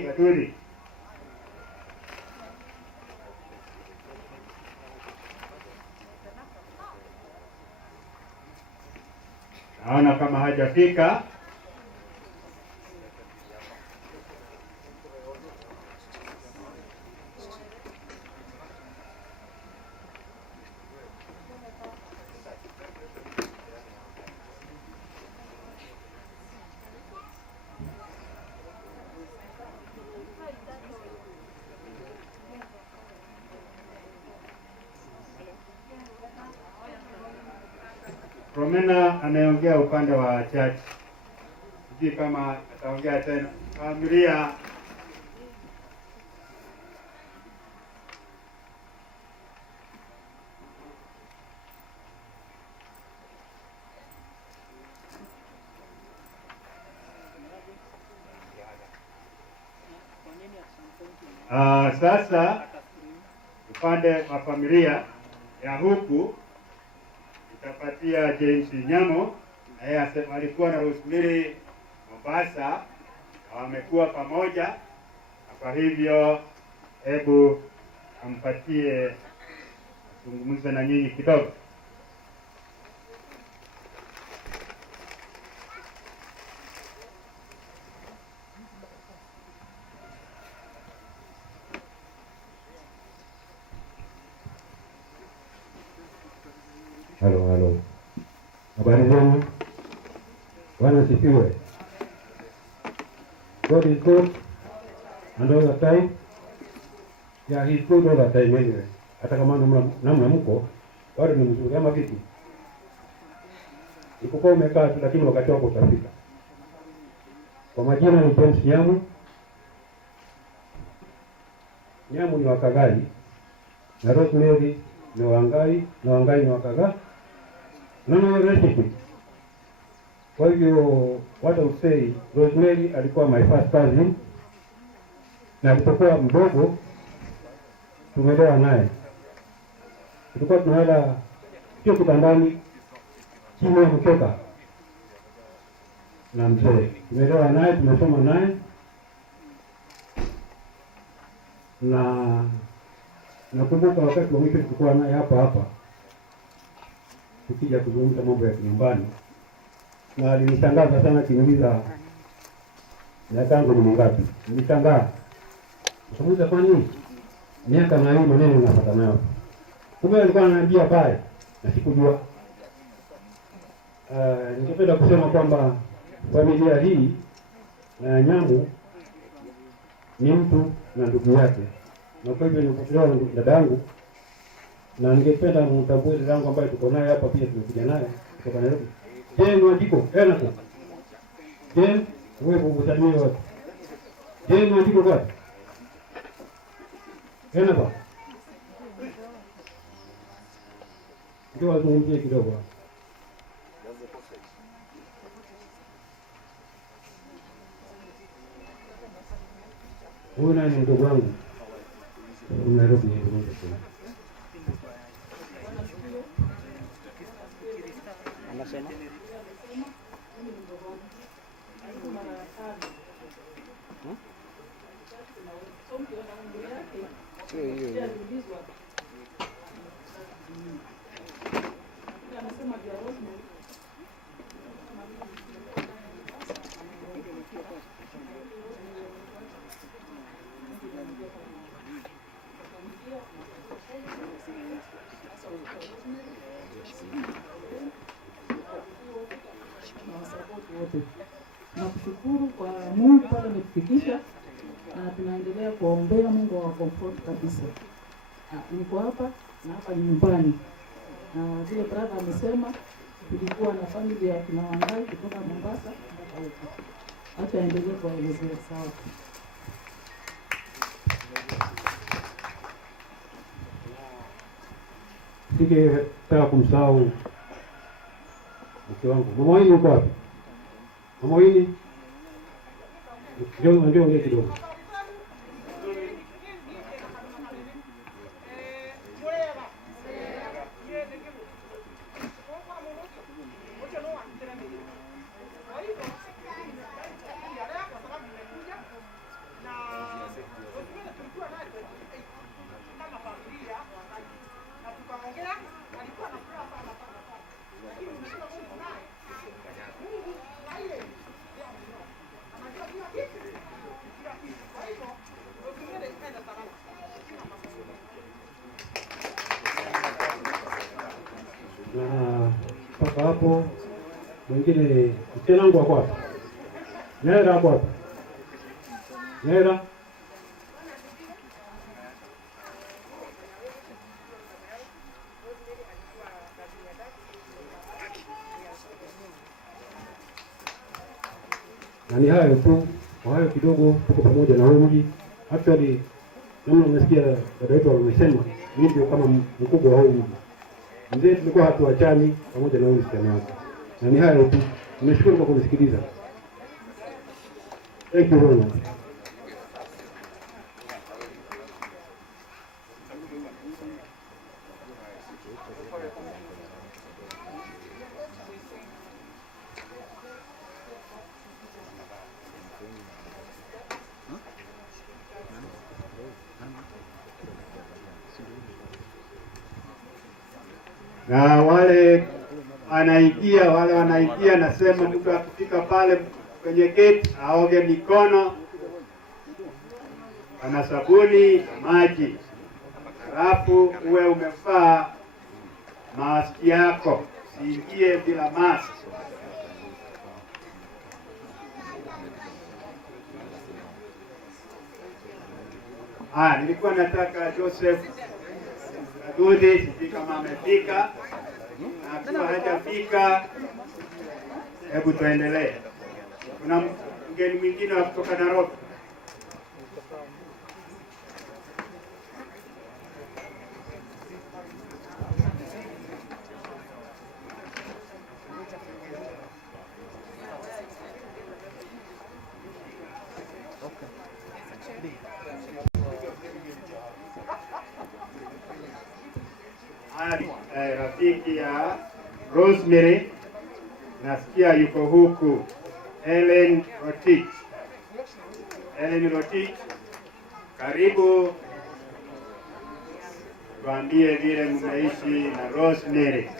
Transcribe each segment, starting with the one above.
Gatuli. Naona kama hajafika. Romena anaongea upande wa church. Sijui kama ataongea tena. Familia sasa upande wa familia ya huku itapatia James Nyamo, na yeye alikuwa na Rosemary Mombasa na wamekuwa pamoja, na kwa hivyo hebu ampatie azungumze na nyinyi kidogo. Halo. Habari zenu? Bwana sifiwe. God is good and all the time. Yeah, he's good all the time anyway. Hata kama namna mko, bado ni mzuri ama vipi? Ikokuwa umekaa tu lakini wakati wako utafika. Kwa majina ni James Nyamu. Nyamu ni Wakagai. Na Rosemary ni Wangai, na Wangai ni Wakagai. None of recipe. Kwa hivyo what I would say, Rosemary alikuwa my first cousin, na alipokuwa mdogo tumelewa naye. Tulikuwa tunalala sio kitandani, chini ya mkeka na mzee. Tumelewa naye, tumesoma naye, na nakumbuka wakati wa mwisho tulikuwa naye hapa tukija kuzungumza mambo ya nyumbani, na alinishangaza sana kiniuliza miaka yangu ni mingapi. Nilishangaa. Kumuuliza kwa nini? Miaka na hii maneno unapata nayo. Kumbe alikuwa ananiambia bye na sikujua. Ningependa kusema kwamba familia hii na Nyamu ni mtu na ndugu yake. Na kwa hivyo nikutoa dadangu, na ningependa mtambue dadangu ambaye tuko naye hapa pia, tumekuja naye kutoka Nairobi. Jane Wajiko, Enako. Jane, wewe usalimie watu. Jane Wajiko kwa? Enako. Ndio wazungumzie kidogo. Huyu nani ndugu wangu? Nairobi ni anasema Nakushukuru kwa Mungu pale ametufikisha, na tunaendelea kuombea Mungu wa comfort kabisa. Niko hapa na hapa ni nyumbani. Na vile brother amesema tulikuwa na familia ya kina Wangai kutoka Mombasa mpaka huko. Hata endelee kuelezea sawa. Sikitaka kumsahau mke wangu. Mama yenu yuko wapi? Mama yenu? Ndio kidogo. Na hapo. Mwingine msichana wangu wako hapa. Nera hapo hapa. Nera. Na ni hayo tu, kwa hayo kidogo tuko pamoja na huyu. Actually, namna unasikia dada yetu amesema, mimi ndio kama mkubwa wa huyu. Mzee tulikuwa hatuachani pamoja na huyu msichana wake. Na ni hayo tu. Nimeshukuru kwa kunisikiliza. Thank you very much. Na wale wanaingia, nasema mtu akifika pale kwenye gate aoge mikono na sabuni na maji, halafu uwe umevaa mask yako, usiingie bila mask. Nilikuwa nataka Joseph Adudi, sijui kama amefika, na akiwa hajafika, hebu tuendelee. Kuna mgeni mwingine wa kutoka Nairobi. Rafiki ya Rosemary nasikia yuko huku, Helen Rotich. Helen Rotich, karibu, tuambie vile mnaishi na Rosemary.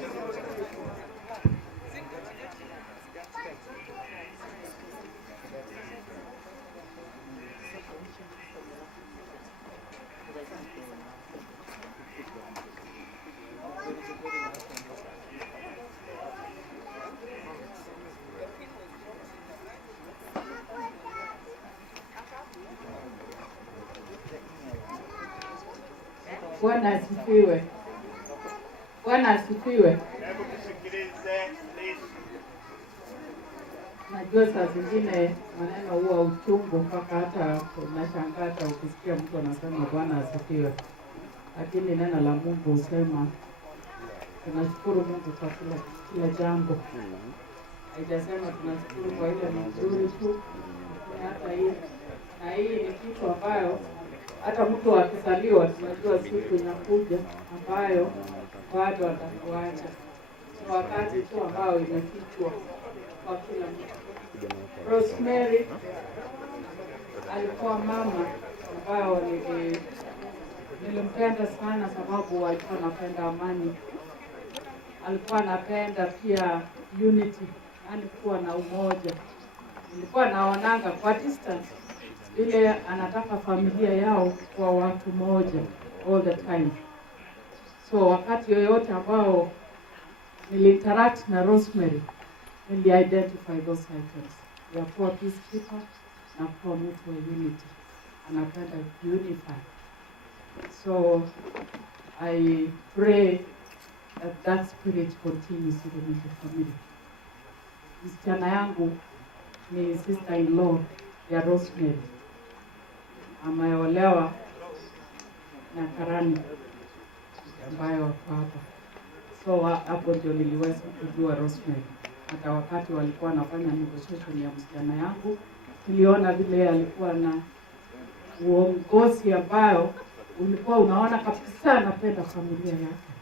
Bwana asifiwe. Bwana asifiwe. Hebu tusikilize please. Najua saa zingine maneno huwa uchungu mpaka hata unashangaa ukisikia mtu anasema Bwana asifiwe. Lakini neno la Mungu husema tunashukuru Mungu kwa kila jambo. Haijasema tunashukuru kwa ile nzuri tu. Hata hii na hii ni kitu ambayo hata mtu akizaliwa tunajua siku inakuja ambayo bado atakuacha. Ni wakati tu ambao imefichwa kwa kila mtu. Rosemary alikuwa mama ambayo nilimpenda sana sababu alikuwa anapenda amani. Alikuwa anapenda pia unity, alikuwa na umoja. Nilikuwa naonanga kwa distance vile anataka familia yao kwa watu moja all the time. So wakati yoyote ambao niliinteract na Rosemary, nili-identify those items. Ya kuwa peacekeeper na kuwa mtu wa unity. Anapenda unify. So I pray that spirit continues in the family. Msichana yangu ni sister-in-law ya Rosemary. Ameolewa na Karani ambayo wako hapa. So hapo ndio niliweza kujua Rosemary. Hata wakati walikuwa wanafanya negotiation ya msichana yangu, niliona vile alikuwa na uongozi ambayo ulikuwa unaona kabisa anapenda familia yake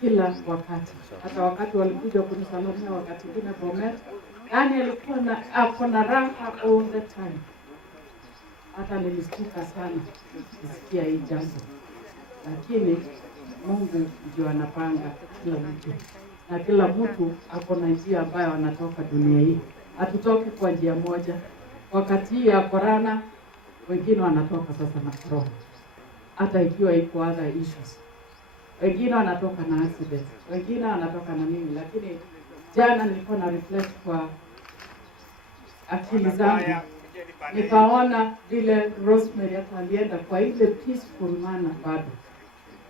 kila wakati. Hata wakati walikuja kunisalimia wakati mwingine Bomet, yani alikuwa na raha all the time. Hata nilishtuka sana kusikia hii jambo. Lakini Mungu ndio anapanga kila mtu. Na kila mtu ako na njia ambayo anatoka dunia hii. Hatutoki kwa njia moja. Wakati hii ya corona, wengine wanatoka sasa na corona. Hata ikiwa iko other issues. Wengine wanatoka na accident. Wengine wanatoka na nini. Lakini jana nilikuwa na reflect kwa akili zangu, nikaona vile Rosemary hata alienda kwa ile peaceful manner, bado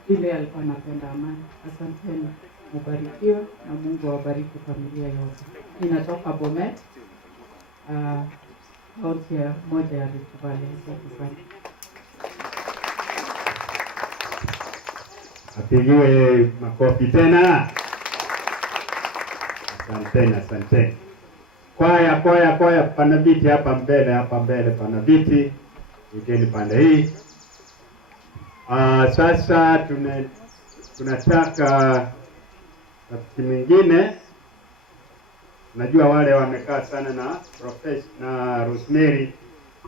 vile alikuwa anapenda amani. Asanteni, mubarikiwe na Mungu awabariki familia yote. Ninatoka Bomet, kaunti moja ya Rift Valley. Asante sana. Apigiwe makofi tena. Asanteni, asanteni. Kwaya, pana viti hapa mbele pana viti. Ikeni pande hii. Sasa tunataka rafiki mwingine. Najua wale wamekaa sana na Rosemary,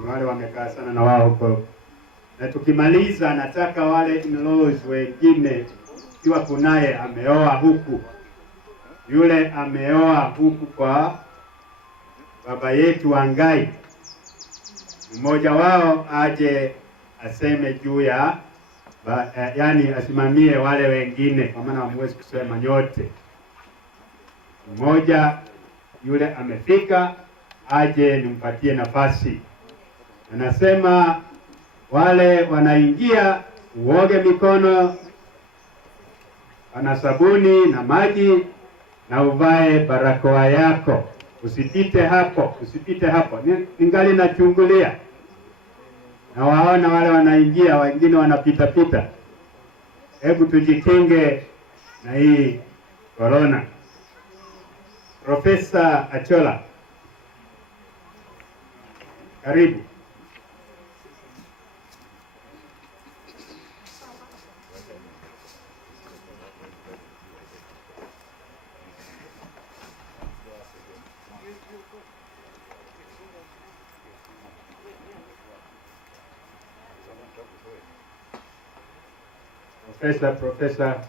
wale wamekaa sana na wao huko. Na tukimaliza nataka wale in-laws wengine, ikiwa kunaye ameoa huku, yule ameoa huku kwa baba yetu Wangai, mmoja wao aje aseme juu ya yani asimamie wale wengine, kwa maana hamwezi kusema nyote. Mmoja yule amefika, aje nimpatie nafasi. Anasema wale wanaingia uoge mikono ana sabuni na maji na uvae barakoa yako. Usipite hapo. Ningali nachungulia. Na waona wale wanaingia, wengine wanapita. Hebu tujikinge na hii corona. Profesa Achola, karibu. Profesa.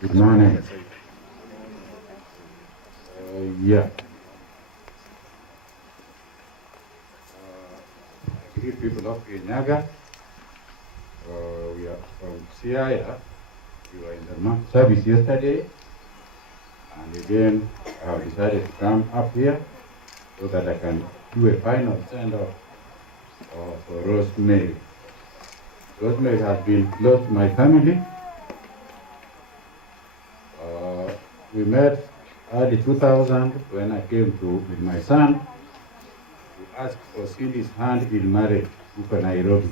Good morning. Great people of Kirinyaga. We are from Siaya. We were in the service yesterday, and again I have decided to come up here so that I can do a final send-off for Rosemary. Rosemary has been close to my family. We met early 2000 when I came with my son to ask for Cindy's hand in marriage in Nairobi.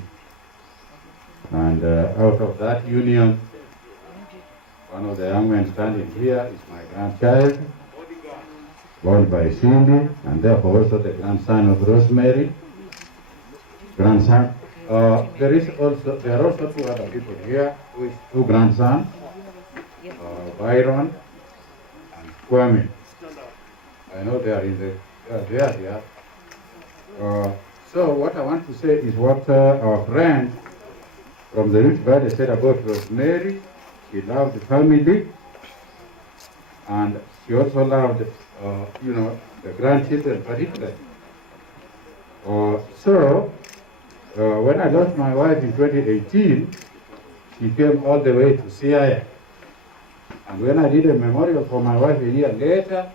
And out of that union, one of the young men standing here is my grandchild, born by Cindy, and therefore also the grandson of Rosemary. Grandson. There are also two other people here, two grandsons, Byron and Kwame. I know they are in the, so what I want to say is what our friend from the Rift Valley said about Rosemary. She loved the family, and she also loved, the grandchildren particularly. When I lost my wife in 2018, she came all the way to Siaya. And when I did a memorial for my wife a year later,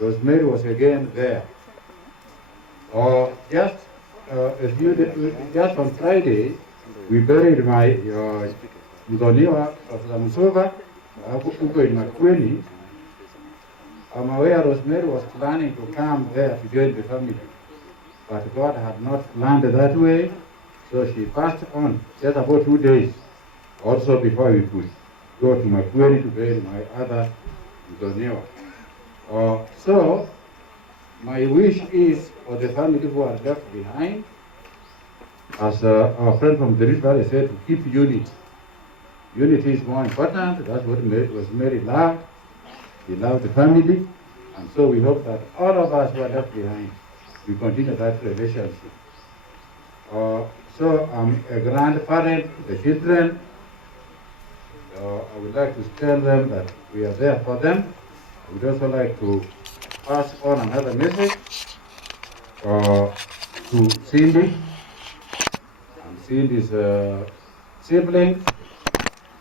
Rosemary was again there. Just on Friday, we buried my Mzoniwa of Zamsova, in Makueni. I'm aware Rosemary was planning to come there to join the family. But God had not planned that way, so she passed on just about 2 days also before we could go to Makueni to bury my other Mzoniwa. So, my wish is for the family who are left behind, as our friend from the Rift Valley said, to keep unity. Unity is more important. That's what Mary loved. He loved the family. And so we hope that all of us who are left behind, we continue that relationship. So I'm a grandparent to the children. I would like to tell them that we are there for them. I would also like to pass on another message to Cindy and Cindy's siblings,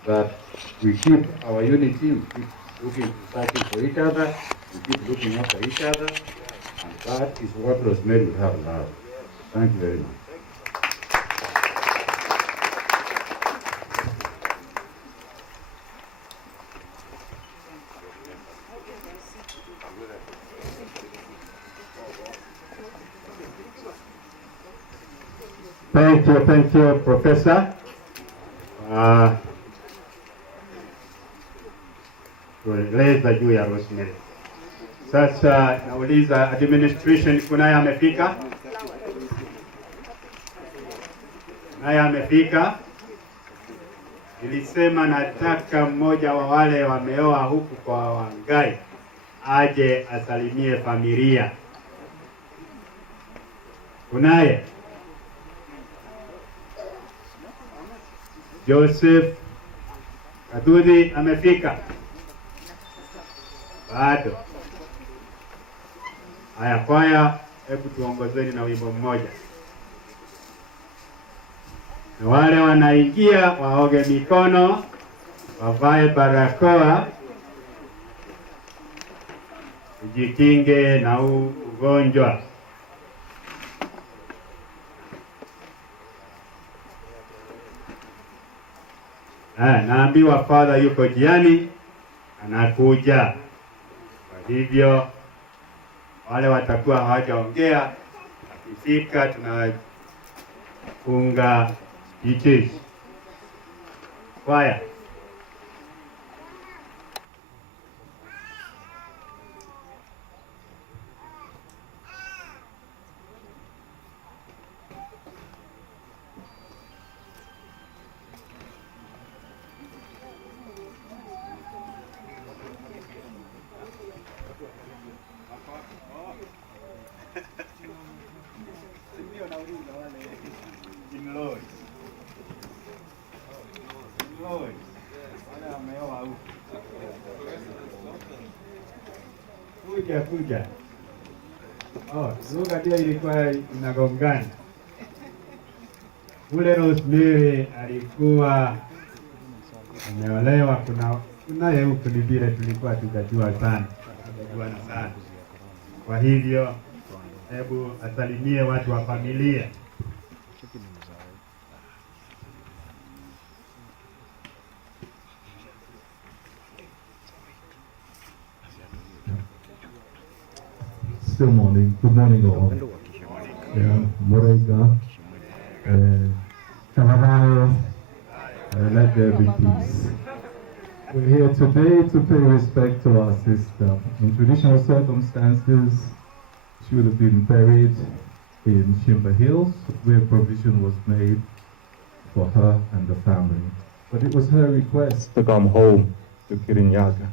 that we keep our unity, we keep looking, searching for each other, we keep looking after each other, and that is what Rosemary would have loved. Thank you very much. Thank you, Professor. Tueleza juu ya Rosemary. Sasa nauliza administration, kunaye amefika? Naye amefika. Nilisema nataka mmoja wa wale wameoa huku kwa Wangai aje asalimie familia. Kunaye? Joseph Kadudi amefika? Bado. Haya, kwaya, hebu tuongozeni na wimbo mmoja. Na wale wanaingia waoge mikono, wavae barakoa, ujikinge na ugonjwa. Naambiwa Father yuko jiani, anakuja. Kwa hivyo wale watakuwa hawajaongea, akifika tunafunga speeches. Kwaya. Kuja. Lugha ndio ilikuwa inagongana. Ule Rosemary alikuwa ameolewa, kunaye huku ni vile tulikuwa tujajua sana. Kwa hivyo hebu asalimie watu wa familia. Good morning all. Morega, Kamarayo, let there be peace. We're here today to pay respect to our sister. In traditional circumstances, she would have been buried in Shimba Hills, where provision was made for her and the family. But it was her request to come home to Kirinyaga.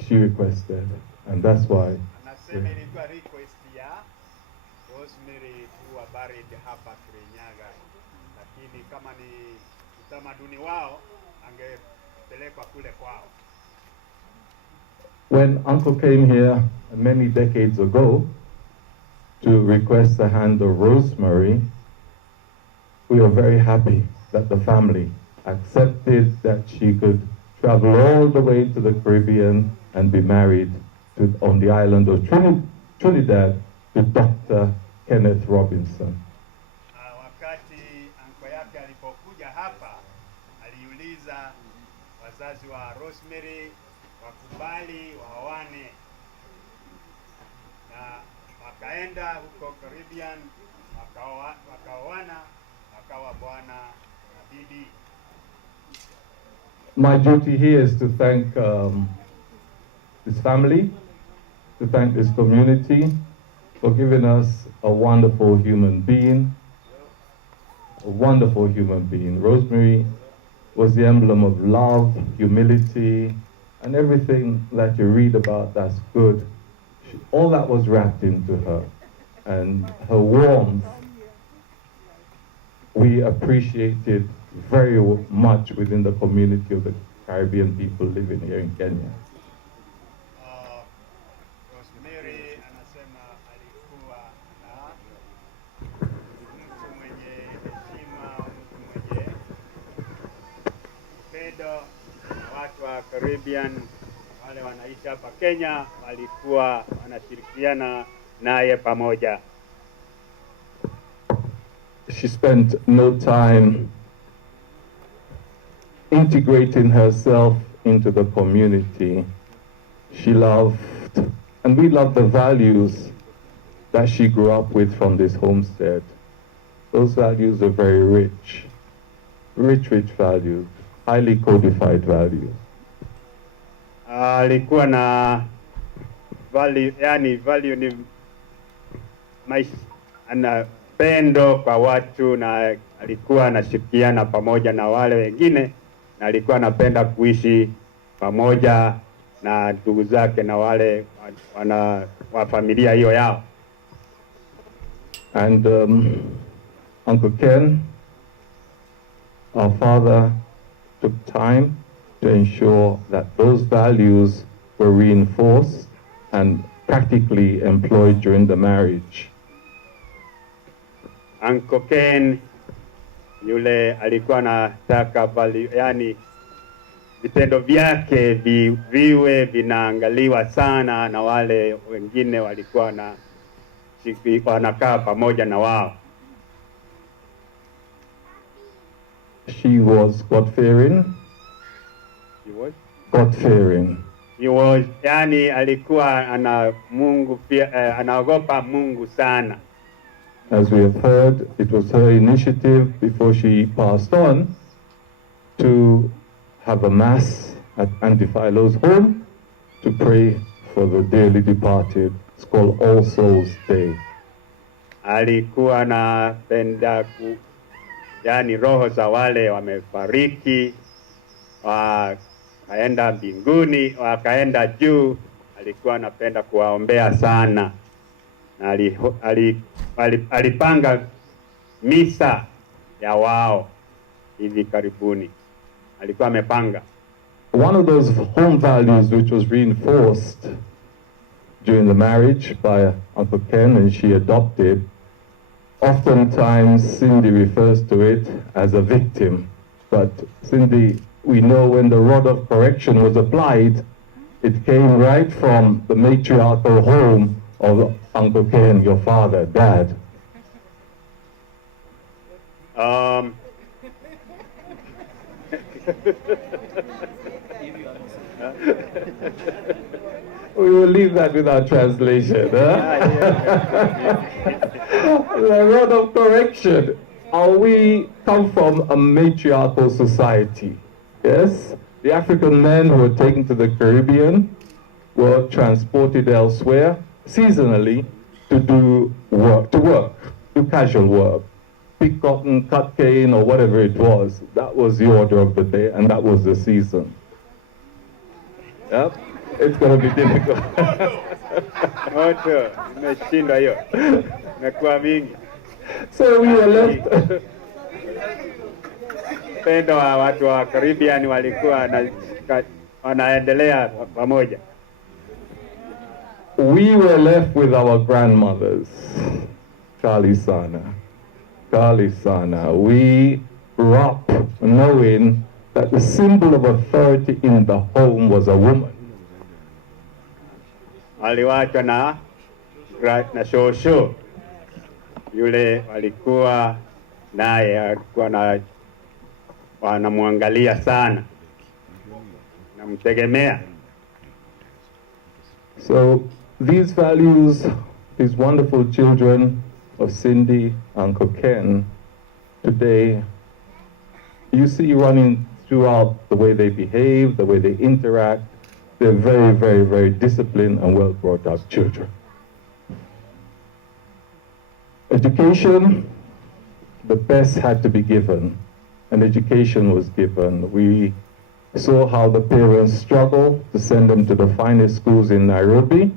She requested, and that's why. Anasema ilikuwa request ya Rosemary kuwa buried hapa Kirinyaga, lakini kama ni utamaduni wao angepelekwa kule kwao. When Uncle came here many decades ago to request the hand of Rosemary, we are very happy that the family accepted that she could travel all the way to the Caribbean and be married on the island of Trinidad to Dr. Kenneth Robinson. Wakati anko yake alipokuja hapa, aliuliza wazazi wa Rosemary wakubali waoane, na wakaenda huko Caribbean, wakaoana, wakawa bwana na bibi. My duty here is to thank this family, to thank this community for giving us a wonderful human being. A wonderful human being. Rosemary was the emblem of love, humility, and everything that you read about that's good. All that was wrapped into her. And her warmth, we appreciated very much within the community of the Caribbean people living here in Kenya. Rosemary anasema alikuwa na mtu mwenye heshima, mtu mwenye upendo, na watu wa Caribbean wale wanaishi hapa Kenya walikuwa wanashirikiana naye pamoja. She spent no time integrating herself into the community. She loved, and we love the values that she grew up with from this homestead. Those values are very rich, rich values, highly codified values. Alikuwa na value, yani value ni maisha, ana pendo kwa watu, na alikuwa anashirikiana pamoja na wale wengine, na alikuwa anapenda kuishi pamoja na ndugu zake na wale wa familia hiyo yao. And Uncle Ken, our father, took time to ensure that those values were reinforced and practically employed during the marriage. Uncle Ken yule alikuwa anataka yani vitendo vyake viwe vinaangaliwa sana, na wale wengine walikuwa wanakaa pamoja na wao. She was God-fearing. He was? God-fearing. He was, yani alikuwa anaogopa Mungu sana. As we have heard, it was her initiative before she passed on to have a mass at Auntie Philo's home to pray for the dearly departed. It's called All Souls Day. Alikuwa anapenda yani roho za wale wamefariki wakaenda mbinguni, wakaenda juu. Alikuwa anapenda kuwaombea sana, na alipanga misa ya wao hivi karibuni. Alikuwa amepanga. One of those home values which was reinforced during the marriage by Uncle Ken and she adopted, oftentimes Cindy refers to it as a victim. But Cindy, we know when the rod of correction was applied, it came right from the matriarchal home of Uncle Ken, your father, Dad. We will leave that without translation. Huh? The rod of correction. We come from a matriarchal society. Yes? The African men who were taken to the Caribbean were transported elsewhere seasonally to do casual work. Pick cotton, cut cane, or whatever it was. That was the order of the day, and that was the season. Yep. It's going to be difficult. So we were left. Pendo wa watu wa Caribbean walikuwa wanaendelea pamoja. We were left with our grandmothers, Kali Sana. We grew up knowing that the symbol of authority in the home was a woman. Aliwachwa na shosho yule, walikuwa naye alikuwa wanamwangalia sana, namtegemea. So these values, these wonderful children of Cindy, Uncle Ken, today you see running throughout the way they behave, the way they interact. They're very, very, very disciplined and well brought up children. Education, the best had to be given, and education was given. We saw how the parents struggled to send them to the finest schools in Nairobi.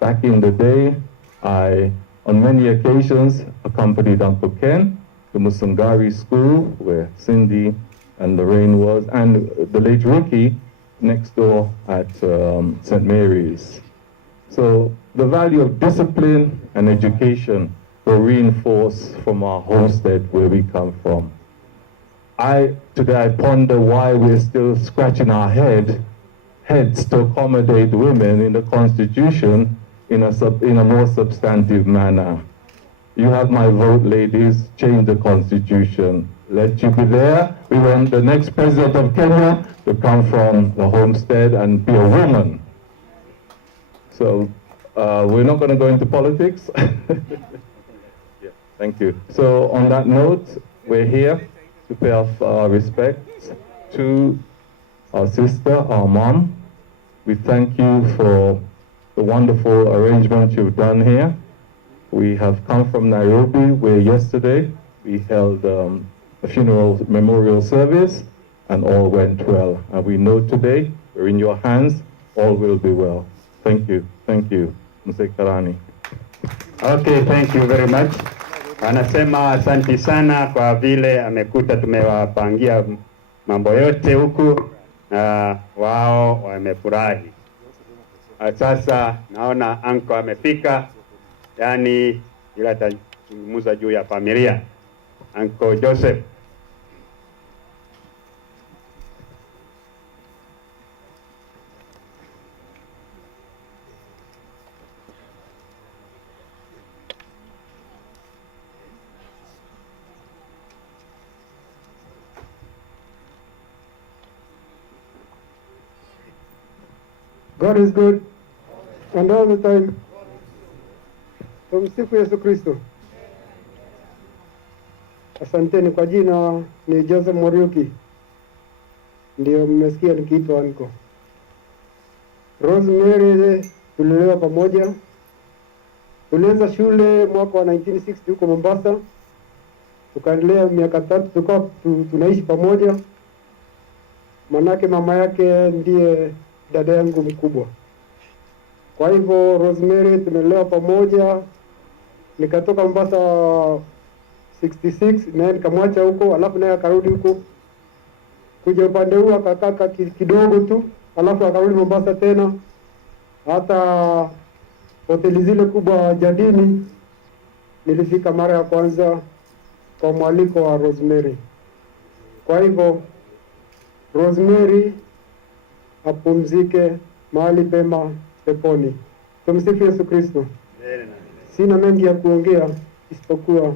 Back in the day, I, on many occasions, accompanied Uncle Ken to Musungari School, where Cindy and Lorraine was, and the late Ricky next door at St. Mary's. So the value of discipline and education were reinforced from our homestead where we come from. Today I ponder why we're still scratching our heads to accommodate women in the Constitution in a more substantive manner. You have my vote, ladies. Change the Constitution. Let you be there. We want the next president of Kenya to come from the homestead and be a woman. So we're not going to go into politics. Yeah, thank you. So on that note, we're here to pay our respects to our sister, our mom. We thank you for the wonderful arrangement you've done here. We have come from Nairobi, where yesterday we held a funeral memorial service, and all went well. And we know today, we're in your hands, all will be well. Thank you. Thank you, Mzee Karani. Okay, thank you very much. Anasema asanti sana kwa vile amekuta tumewapangia mambo yote huku na wao wamefurahi. Sasa naona anko amefika, yani ila atazungumza juu ya familia. Anko Joseph. God is good and all the time. Tumsifu Yesu Kristo. Asanteni. Kwa jina ni Joseph Muriuki, ndio mmesikia nikiitwa anko. Rosemary tulilelewa pamoja. Tulianza shule mwaka wa 1960 huko Mombasa, tukaendelea miaka 3 tukawa tunaishi pamoja. Manake mama yake ndiye dada yangu mkubwa. Kwa hivyo Rosemary tumelelewa pamoja. Nikatoka Mombasa 66 naye nikamwacha huko, alafu naye akarudi huko. Kuja upande huu akakaa kidogo tu, alafu akarudi Mombasa tena. Hata hoteli zile kubwa Jadini nilifika mara ya kwanza kwa mwaliko wa Rosemary. Kwa hivyo Rosemary apumzike mahali pema peponi. Tumsifu Yesu Kristo. Sina mengi ya kuongea isipokuwa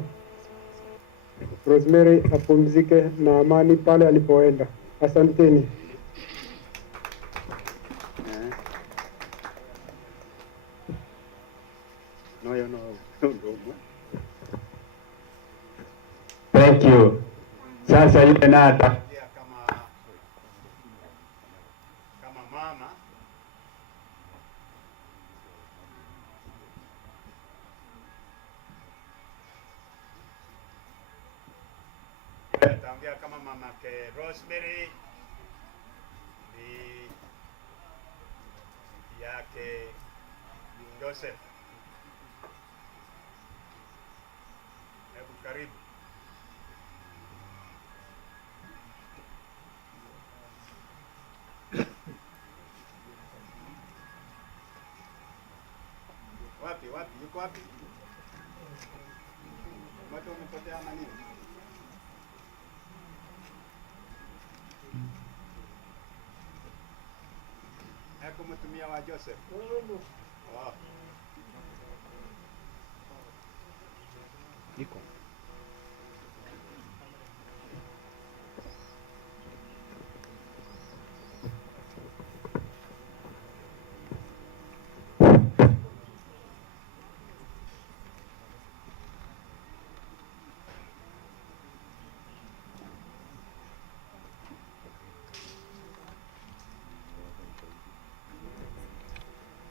Rosemary apumzike na amani pale alipoenda. Asanteni. Thank you. Sasa yule nata kama mama taongea kama mamake Rosemary ni yake Joseph. Hebu karibu. Wapi? Yuko wapi? Watu wamepotea ama nini? Hapo mtumia wa Joseph. Oh. Iko.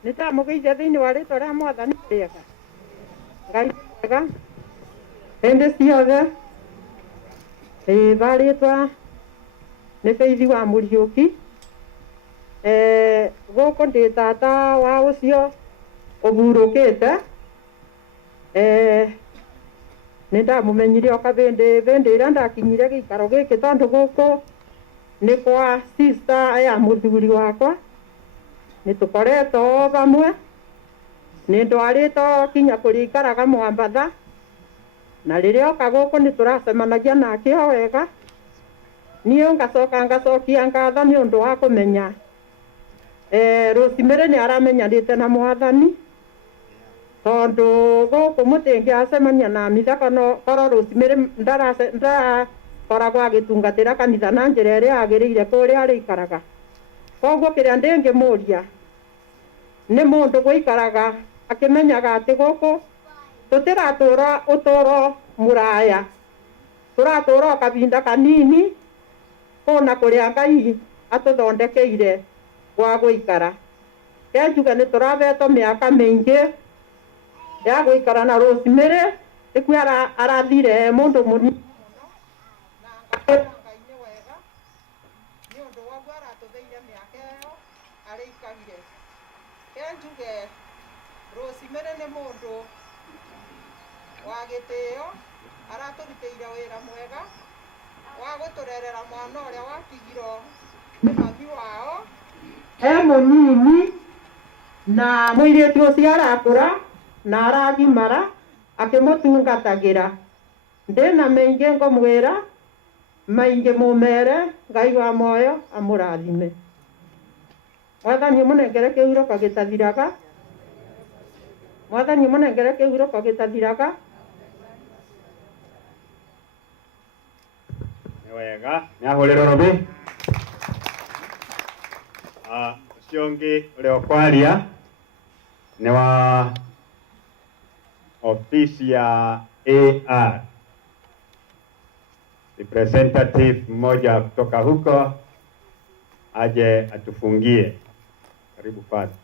nĩ tamũgeithia thĩinĩ wa rĩtwa rĩa Mwathani rĩega. Ngai mwega hĩndĩ ciothe. Barĩtwa nĩ Faith wa Mũriũki. Gũkũ ndĩ tata wa ũcio ũhurũkĩte. Nĩ ndamũmenyire o kabĩndĩ ĩrĩa ndakinyire gĩikaro gĩkĩ, tondũ gũkũ nĩ kwa sister ya mũthuri wakwa. Nĩ tũkoretwo hamwe, nĩ ndwarĩtwo kinya kũrĩikaraga Mwambatha, na rĩrĩa oka gũkũ nĩ tũracemanagia nake o wega. Niĩ ngacokia ngatho nĩ ũndũ wa kũmenya Rosemary nĩ aramenyanĩte na Mwathani, tondũ gũkũ mũtingĩacemania na mitha korwo Rosemary ndarakoragwo agĩtungatĩra kanitha na njĩra ĩrĩa yagĩrĩire kũrĩa arĩikaraga. Koguo kĩrĩa ndĩngĩmũria nĩ mũndũ gũikaraga akĩmenyaga atĩ gũkũ tũtiratũra ũtũũro mũraya, tũratũra o kahinda kanini kũna kũrĩa Ngai atũthondekeire gwa gũikara. Njuge nĩ tũrahetwo mĩaka mĩingĩ ya gũikara na Rosemary, nĩkuo arathire mũndũ mũnini Ngai nĩ wega nĩ ũndũ wa ũguo aratũtheire mĩaka ĩyo arĩikarire. Njuge Rosemary nĩ mũndũ wa gĩtĩo, aratũrutĩire wĩra mwega wa gũtũrerera mwana ũrĩa watigirwo nĩ mami wao mũnini, na mũirĩtu ũcio arakũra na aragimara akĩmũtungatagĩra. Ndĩna maingĩ ngũmwĩra, maingĩ mũmere, Ngai wa muoyo amũrathime. Mwathani mũnengere kĩhurũko gĩtathiraga, Mwathani mũnengere kĩhurũko gĩtathiraga. Nĩ wega nĩ ahũrĩrwo robi. Ũcio ũngĩ ũrĩa ũkwaria nĩ wa ofisi ya AR, representative mmoja kutoka huko aje atufungie. Karibu Father.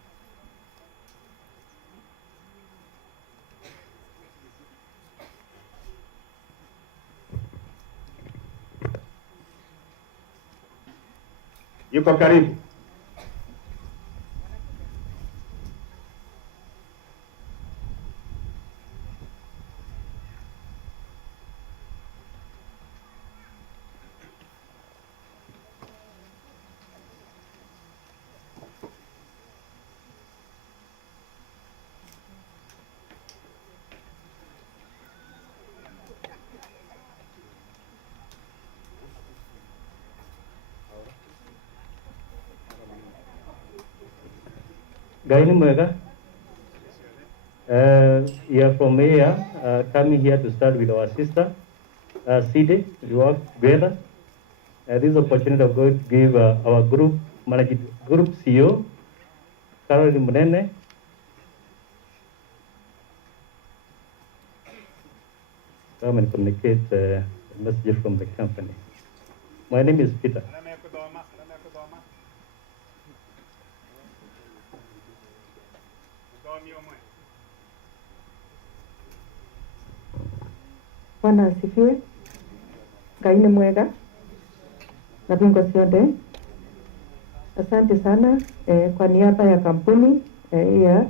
Yuko karibu. Ngai nĩ mwega. We are from here, coming here to start with our sister, Sidi. We work together. This opportunity of going to give our group CEO, Caroline Munene, come and communicate the message from the company. My name is Peter. Bwana asifiwe. Ngai nĩ mwega na bingo ciothe. Asante sana kwa niaba ya kampuni ya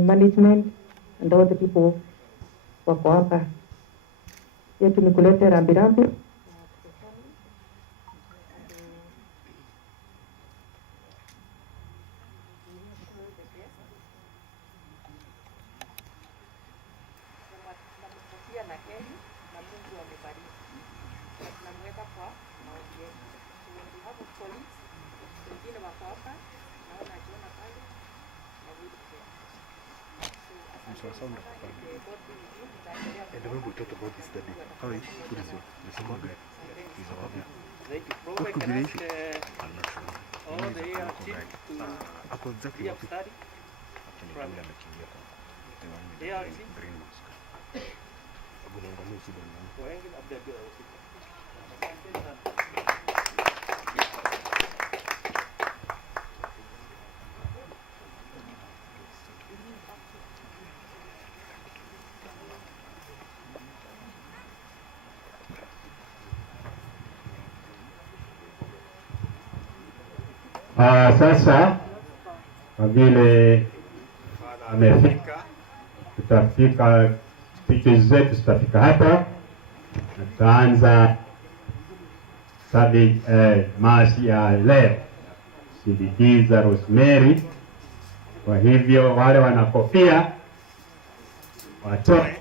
management and all the people wako hapa. Yetu ni kuleta rambirambi Sasa kwa vile amefika, tutafika speeches zetu zitafika hapa na tutaanza masi ya leo CBD za Rosemary. Kwa hivyo wale wana kofia watoe,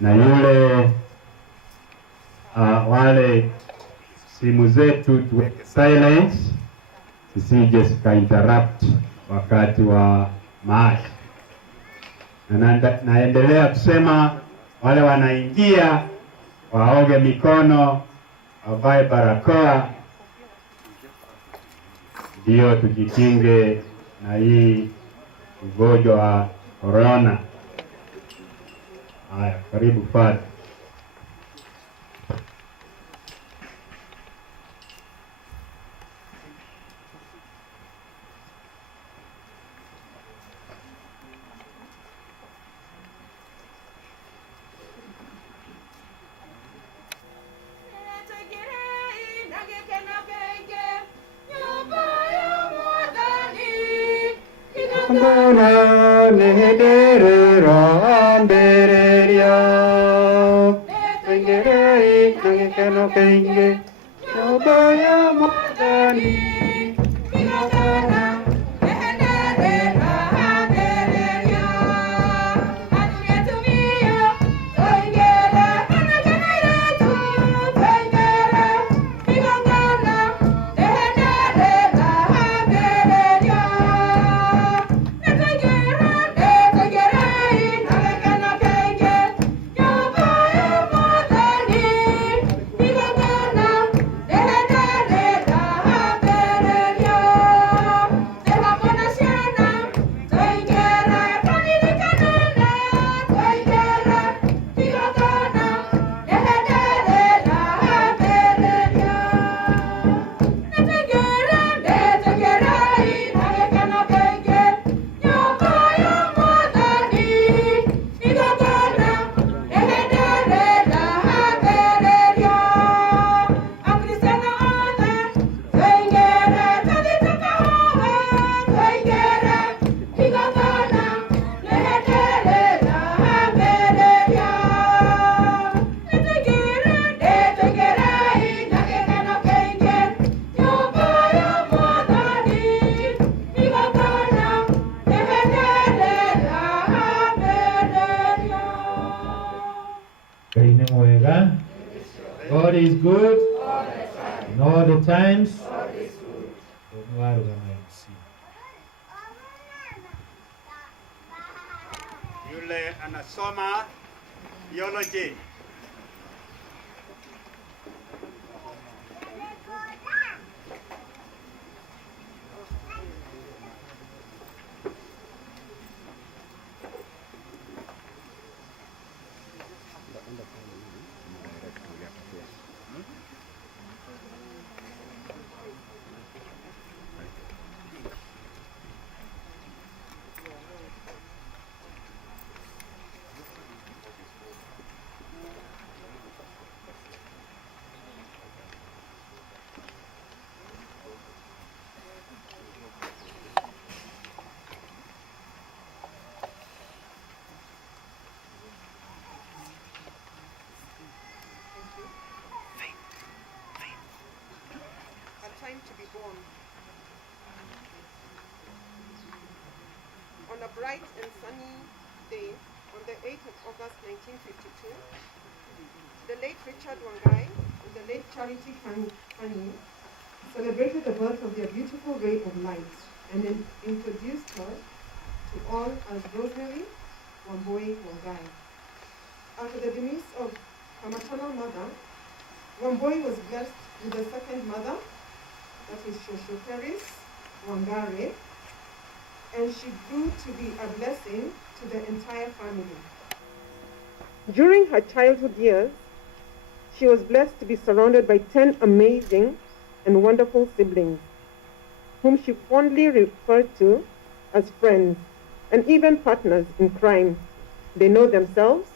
na yule wale simu zetu tuweke silence zisije zika interrupt wakati wa maasi. Na naendelea kusema wale wanaingia waoge mikono, wavae barakoa, ndio tujikinge na hii ugonjwa wa corona. Haya, karibu Father. Mbona nehederera mbereria Tengerei nangekeno kenge Nyoba ya mwadani Minogana nehederera mbereria Anuyetumia Toingere Anajanairetu Toingere Minogana nehederera mbereria God is good in all the times. Yule anasoma theology. To be born. On a bright and sunny day, on the 8th of August 1952, the late Richard Wangai and the late Charity Fanny celebrated the birth of their beautiful ray of light and introduced her to all as Rosemary Wambui Wangai. After the demise of her maternal mother, Wambui was blessed with a second mother, that is Shosho Paris Wangare, and she grew to be a blessing to the entire family. During her childhood years, she was blessed to be surrounded by 10 amazing and wonderful siblings, whom she fondly referred to as friends and even partners in crime. They know themselves.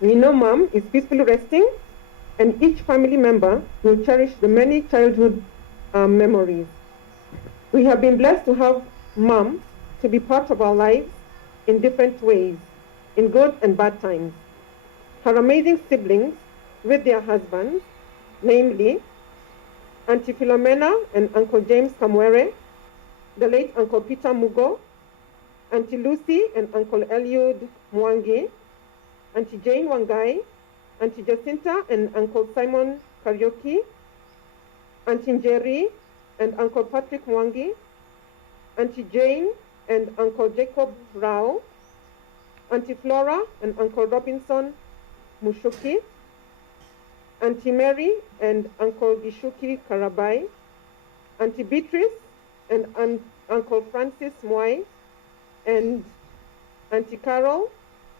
We know Mom is peacefully resting, and each family member will cherish the many childhood memories We have been blessed to have Mom to be part of our lives in different ways, in good and bad times. Her amazing siblings with their husbands, namely Auntie Philomena and Uncle James Kamwere, the late Uncle Peter Mugo, Auntie Lucy and Uncle Eliud Mwangi, Auntie Jane Wangai, Auntie Jacinta and Uncle Simon Karaoke, Auntie Njeri and Uncle Patrick Mwangi, Auntie Jane and Uncle Jacob Rao, Auntie Flora and Uncle Robinson Mushuki, Auntie Mary and Uncle Gishuki Karabai, Auntie Beatrice and Uncle Francis Mwai, and Auntie Carol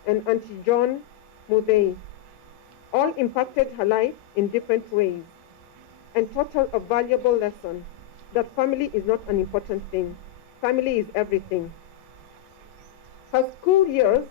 and Auntie John Mudei. All impacted her life in different ways and taught her a valuable lesson that family is not an important thing. Family is everything. Her school years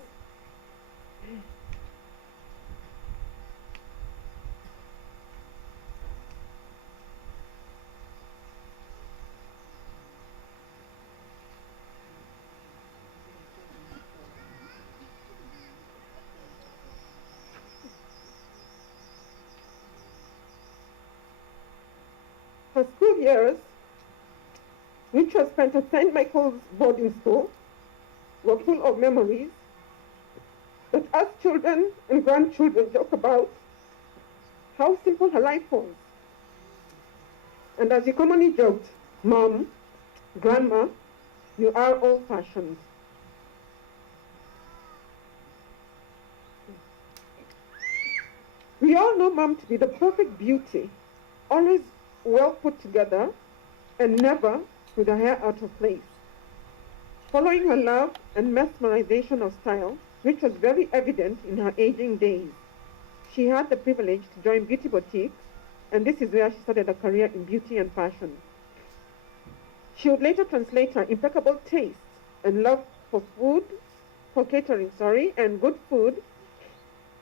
Her school years, which was spent at St. Michael's boarding school, were full of memories that us children and grandchildren joke about how simple her life was. And as you commonly joked, Mom, Grandma, you are old-fashioned. We all know Mom to be the perfect beauty, always well put together, and never with her hair out of place. Following her love and mesmerization of style, which was very evident in her aging days, she had the privilege to join beauty boutiques, and this is where she started a career in beauty and fashion. She would later translate her impeccable taste and love for catering, and good food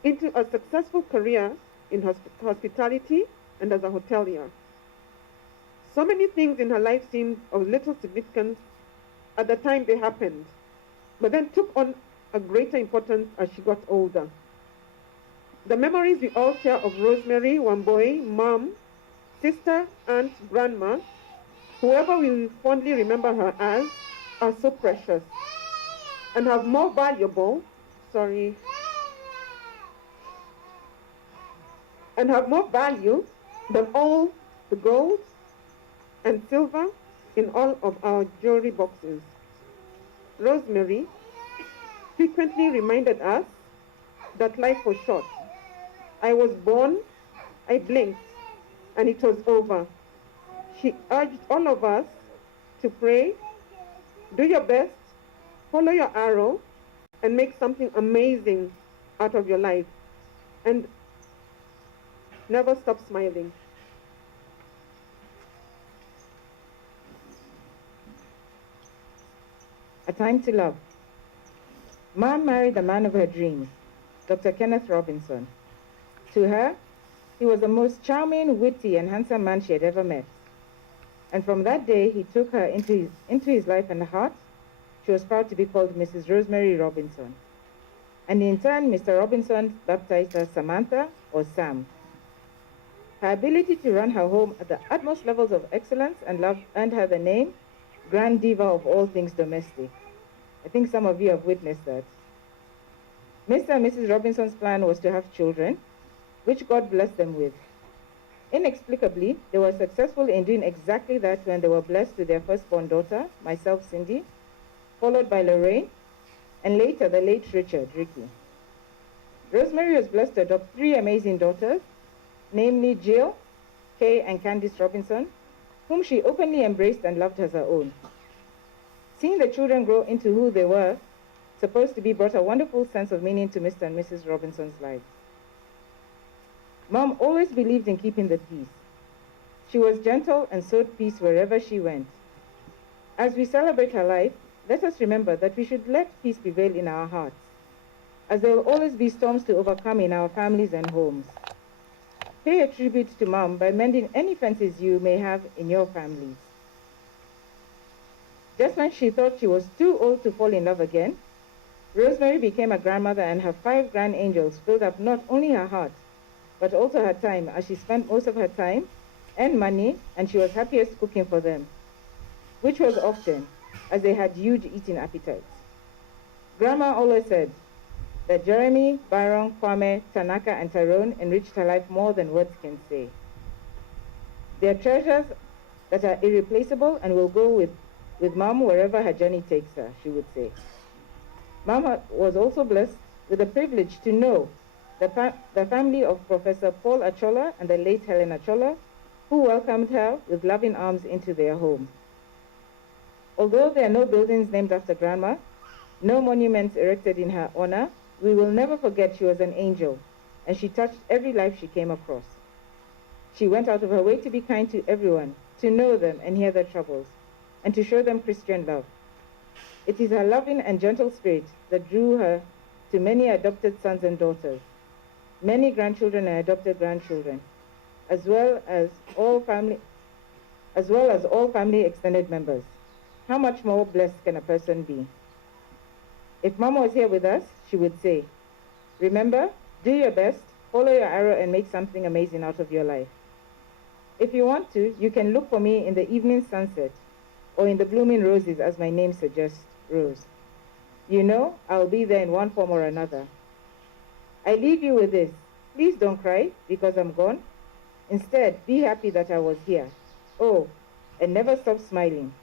into a successful career in hospitality and as a hotelier. So many things in her life seemed of little significance at the time they happened, but then took on a greater importance as she got older. The memories we all share of Rosemary Wamboi, Mom, sister, aunt, grandma, whoever we fondly remember her as, are so precious and have more valuable, and have more value than all the gold and silver in all of our jewelry boxes. Rosemary frequently reminded us that life was short. I was born, I blinked, and it was over. She urged all of us to pray, do your best, follow your arrow, and make something amazing out of your life. And never stop smiling. A Time to Love. Mom married the man of her dreams, Dr. Kenneth Robinson. To her, he was the most charming, witty, and handsome man she had ever met. And from that day, he took her into his life and heart. She was proud to be called Mrs. Rosemary Robinson. And in turn, Mr. Robinson baptized her Samantha, or Sam. Her ability to run her home at the utmost levels of excellence and love earned her the name Grand Diva of all things domestic. I think some of you have witnessed that. Mr. and Mrs. Robinson's plan was to have children, which God blessed them with. Inexplicably, they were successful in doing exactly that when they were blessed with their firstborn daughter, myself, Cindy, followed by Lorraine, and later the late Richard, Ricky. Rosemary was blessed to adopt 3 amazing daughters, namely Jill, Kay, and Candice Robinson, whom she openly embraced and loved as her own. Seeing the children grow into who they were supposed to be brought a wonderful sense of meaning to Mr. and Mrs. Robinson's lives. Mom always believed in keeping the peace. She was gentle and sowed peace wherever she went. As we celebrate her life, let us remember that we should let peace prevail in our hearts, as there will always be storms to overcome in our families and homes. Pay a tribute to Mom by mending any fences you may have in your families. Just when she thought she was too old to fall in love again, Rosemary became a grandmother, and her 5 grand angels filled up not only her heart, but also her time, as she spent most of her time and money, and she was happiest cooking for them, which was often, as they had huge eating appetites. Grandma always said that Jeremy, Byron, Kwame, Tanaka, and Tyrone enriched her life more than words can say. They are treasures that are irreplaceable and will go with Mom wherever her journey takes her, she would say. Mom was also blessed with the privilege to know the family of Professor Paul Achola and the late Helen Achola, who welcomed her with loving arms into their home. Although there are no buildings named after Grandma, no monuments erected in her honor, we will never forget she was an angel, and she touched every life she came across. She went out of her way to be kind to everyone, to know them and hear their troubles, and to show them Christian love. It is her loving and gentle spirit that drew her to many adopted sons and daughters, many grandchildren and adopted grandchildren, as well as all family extended members. How much more blessed can a person be? If Mom was here with us, she would say, remember, do your best, follow your arrow, and make something amazing out of your life. If you want to, you can look for me in the evening sunset or in the blooming roses, as my name suggests, Rose. You know, I'll be there in one form or another. I leave you with this. Please don't cry because I'm gone. Instead, be happy that I was here. Oh, and never stop smiling.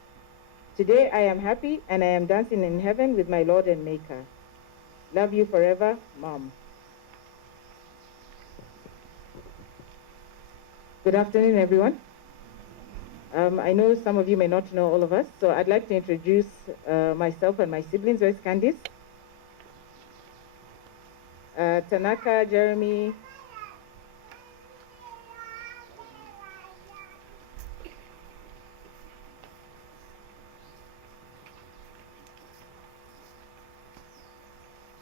Today I am happy and I am dancing in heaven with my Lord and Maker. Love you forever, Mom. Good afternoon, everyone. I know some of you may not know all of us, so I'd like to introduce myself and my siblings. Where's Candice? Tanaka, Jeremy.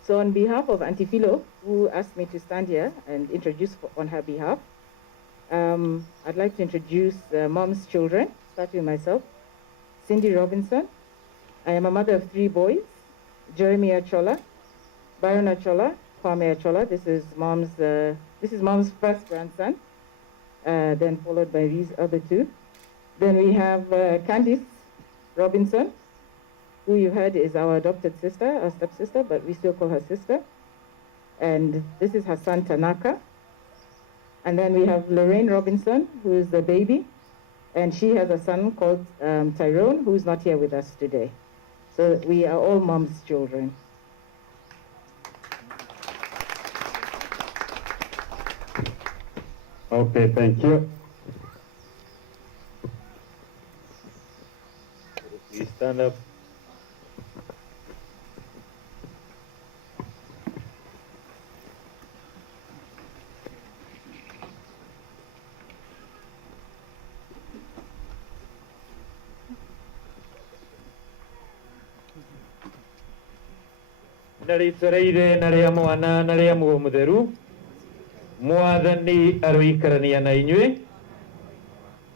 So on behalf of Auntie Philo, who asked me to stand here and introduce on her behalf, I'd like to introduce Mom's children, starting with myself. Cindy Robinson. I am a mother of 3 boys, Jeremy Achola, Byron Achola, Kwame Achola. This is Mom's first grandson, then followed by these other 2. Then we have Candice Robinson, who you heard is our adopted sister, our stepsister, but we still call her sister. And this is her son, Tanaka. And then we have Lorraine Robinson, who is the baby, and she has a son called Tyrone, who's not here with us today. So we are all Mom's children. Okay, thank you. Please stand up. Naritsoreire naria mwana naria mutheru mwathani aroikarania na inywe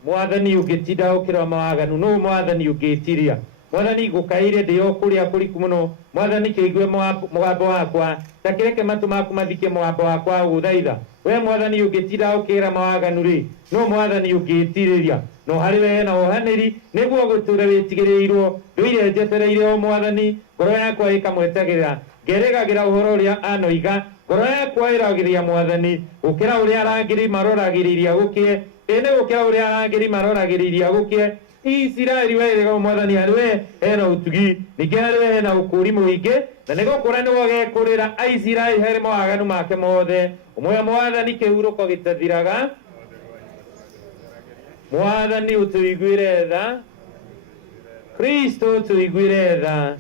mwathani ugitinda ukira mawaganu no mwathani ugitiria mwathani gukaire ndio kuria kuriku muno mwathani kiigue mwagambo wakwa takireke matu maku mathike mwagambo wakwa guthaitha we mwathani ugitinda ukira mawaganu ri no mwathani ugitiriria no hari we na ohaniri niguo gutura witigirirwo nduire njetereire o mwathani ngoro yakwa ikamwetagirira ngeregagira uhoro uria anoiga ngoro yakwa iragiria mwathani gukira uria arangiri maroragiriria gukie ene gukira uria arangiri maroragiriria gukie Israeli we mwathani ariwe ena utugi ninge ariwe ena ukuri muingi na nigukura nigo gekurira Israeli here mawaganu make mothe umwe mwathani kihuruko gitathiraga mwathani utuiguire tha Kristo utuiguire tha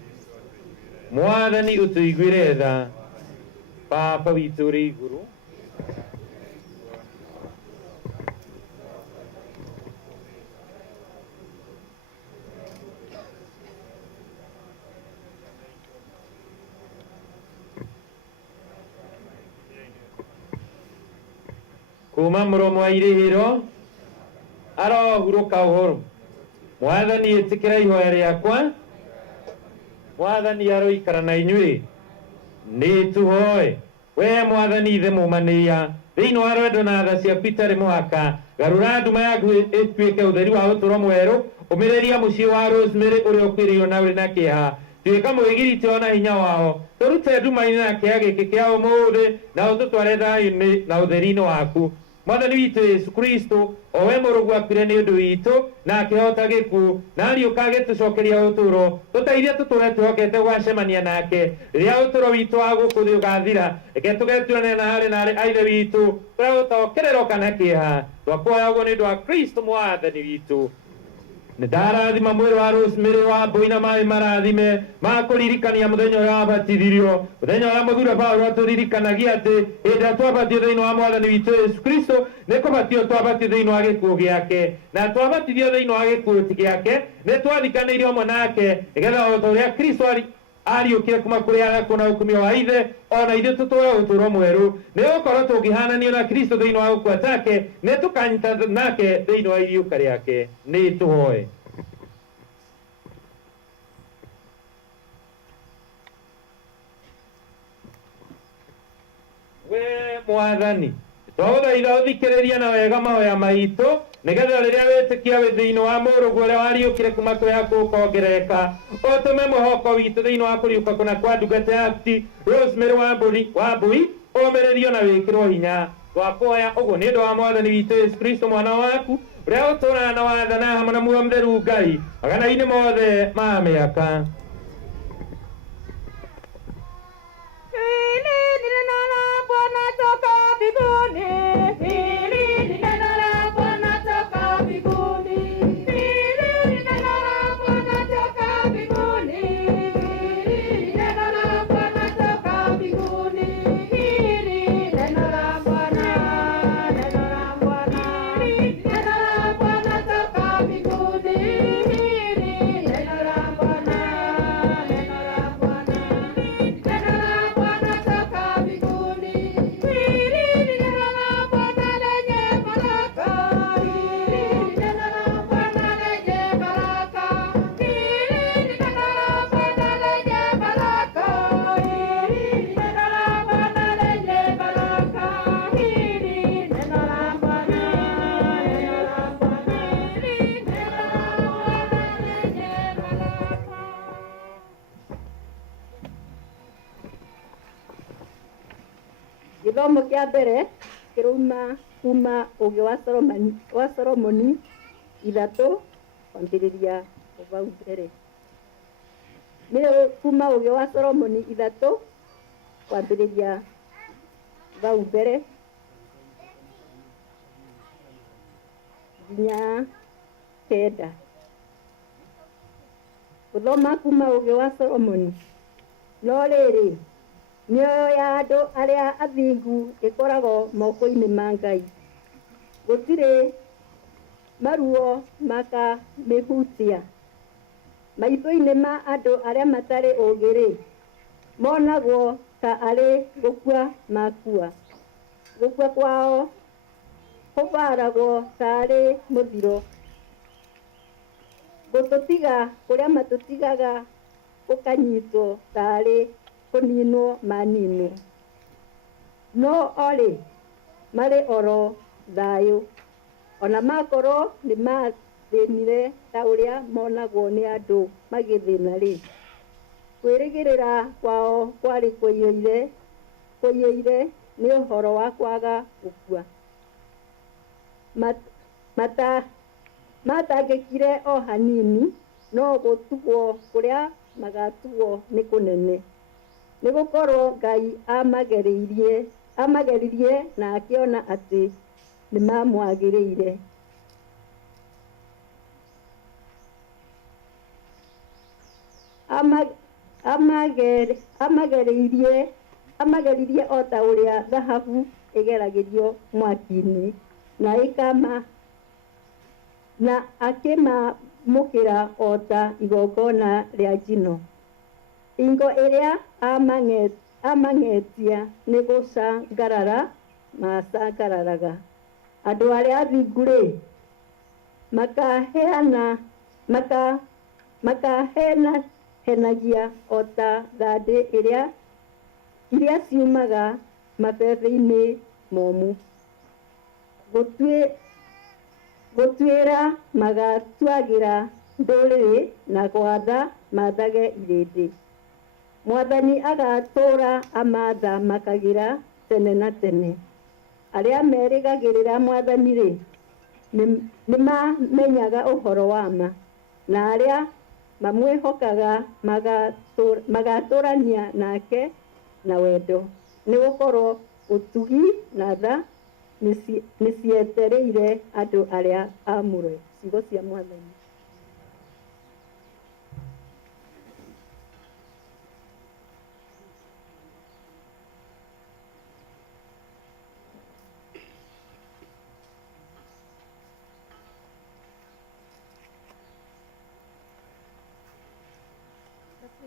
mwathani utuiguire tha Papa witu uri iguru kuma muromo wa irihiro arohuruka uhoro mwathani itikira ihoya riakwa mwathani aroikara na inyuĩ nĩ tũhoe. We mwathani ithe mũmanĩria thĩinĩ wa rwendo na tha ciaku itarĩ mũhaka, garũra nduma yaku ĩtuĩke ũtheri wa ũtũũro mwerũ, ũmĩrĩria mũciĩ wa Rosemary ũrĩa ũkwĩrĩirwo na ũrĩ na kĩeha, tuĩka mũgiriti na hinya wao, tũrute nduma-inĩ na kĩeha gĩkĩ kĩa ũmũthĩ na ũtũtware thayũ-inĩ na ũtheri-inĩ waku. Mwathani witũ Yesu Kristo, o we mũrũgu akuire nĩ ũndũ witũ na akĩhota gĩkuũ na ariũka agĩtũcokeria ũtũũro, tũteithie tũtũũre twĩhokete gwacemania nake rĩrĩa ũtũũro witũ wa gũkũ thĩ ũgathira. Reke tũgetuane na harĩ a ithe witũ kũrĩa gũtaũkĩrĩro kana kĩeha, twakuoya ũguo nĩ ũndũ wa Kristo mwathani witũ. Nĩ ndarathima mwĩrĩ wa Rosemary Wambui na maĩ marathime ma kũririkania mũthenya ũrĩa wabatithirio, mũthenya ũrĩa mũthuure Paulo atũririkanagia atĩ hĩndĩ ĩrĩa twabatio thĩinĩ wa mwathani witũ Yesu Kristo nĩ kũbatio twabatio thĩinĩ wa gĩkuũ gĩake, na twabatithio thĩinĩ wa gĩkuũ gĩake nĩ twathikanĩirio hamwe nake, nĩgetha o ta ũrĩa Kristo ariũkire kuma kũrĩ arĩa akuũ na ũkumio wa ithe, ona ithuĩ tũtũũre ũtũũro mwerũ, nĩ gũkorwo tũngĩhananio na Kristo thĩinĩ wa gũkua take nĩ tũkanyita nake thĩinĩ wa iriũka rĩake. Nĩ tũhoe. We mwathani, twagũthaitha ũthikĩrĩrie na wega mahoya maitũ, nĩgetha rĩrĩa wĩtĩkia wĩ thĩinĩ wa mũrũguo ũrĩa wariũkire kuma kũrĩ akuũ ũkongerereka, ũtũme mwĩhoko witũ thĩinĩ wa kũriũka kũna kwa ndungata yaku Rosemary Wambui ũmĩrĩrio na wĩkĩrwo hinya. Twakuoya ũguo nĩ ũndũ wa mwathani witũ Yesu Kristo mwana waku ũrĩa ũtũũraga na wathana hamwe na muoyo mũtheru Ngai magana-inĩ mothe ma mĩaka. Gĩthomo kĩa mbere kĩrauma kuma ũgĩ wa Solomoni 3 kwambĩrĩria hau mbere. Nĩ kuma ũgĩ wa Solomoni 3 kwambĩrĩria hau mbere nginya 9. Gũthoma kuma ũgĩ wa Solomoni. No rĩrĩ, mĩoyo ya andũ arĩa athingu ĩkoragwo moko-inĩ ma Ngai. Gũtirĩ maruo makamĩhutia. Maitho-inĩ ma andũ arĩa matarĩ ũũgĩ-rĩ, monagwo ta arĩ gũkua makua. Gũkua kwao kũbaragwo ta arĩ mũthiro. Gũtũtiga kũrĩa matũtigaga gũkanyitwo ta arĩ kũninwo maninwo. No olĩ marĩ oro thayũ, ona makorwo nĩ mathĩnire ta ũrĩa monagwo nĩ andũ magĩthĩna-rĩ. Kwĩrĩgĩrĩra kwao kwarĩ kũiyũire nĩ ũhoro wa kwaga gũkua. Matangĩkire o hanini, no gũtugwo kũrĩa magatugwo nĩ kũnene. Nĩ gũkorwo Ngai amageririe na akĩona atĩ nĩ mamwagĩrĩire. Amageririe o ta ũrĩa thahabu ĩgeragĩrio mwaki-inĩ na akĩmamũkĩra o ta igongona rĩa njino. Hingo ĩrĩa amang'etia nĩ gũcangarara macangararaga. Andũ arĩa athingu-rĩ, henagia o ta thandĩ iria ciumaga mabebe-inĩ momũ. Gũtuĩra magatuagĩra ndũrĩrĩ na gwatha mathage irĩndĩ. Mwathani agatũũra amathamakagĩra tene na tene. Arĩa merĩgagĩrĩra Mwathani-rĩ, nĩ mamenyaga ũhoro wa ma, na arĩa mamwĩhokaga magatũũrania nake na wendo, nĩ gũkorwo ũtugi na tha nĩ cietereire andũ arĩa amũre. Ciugo cia Mwathani.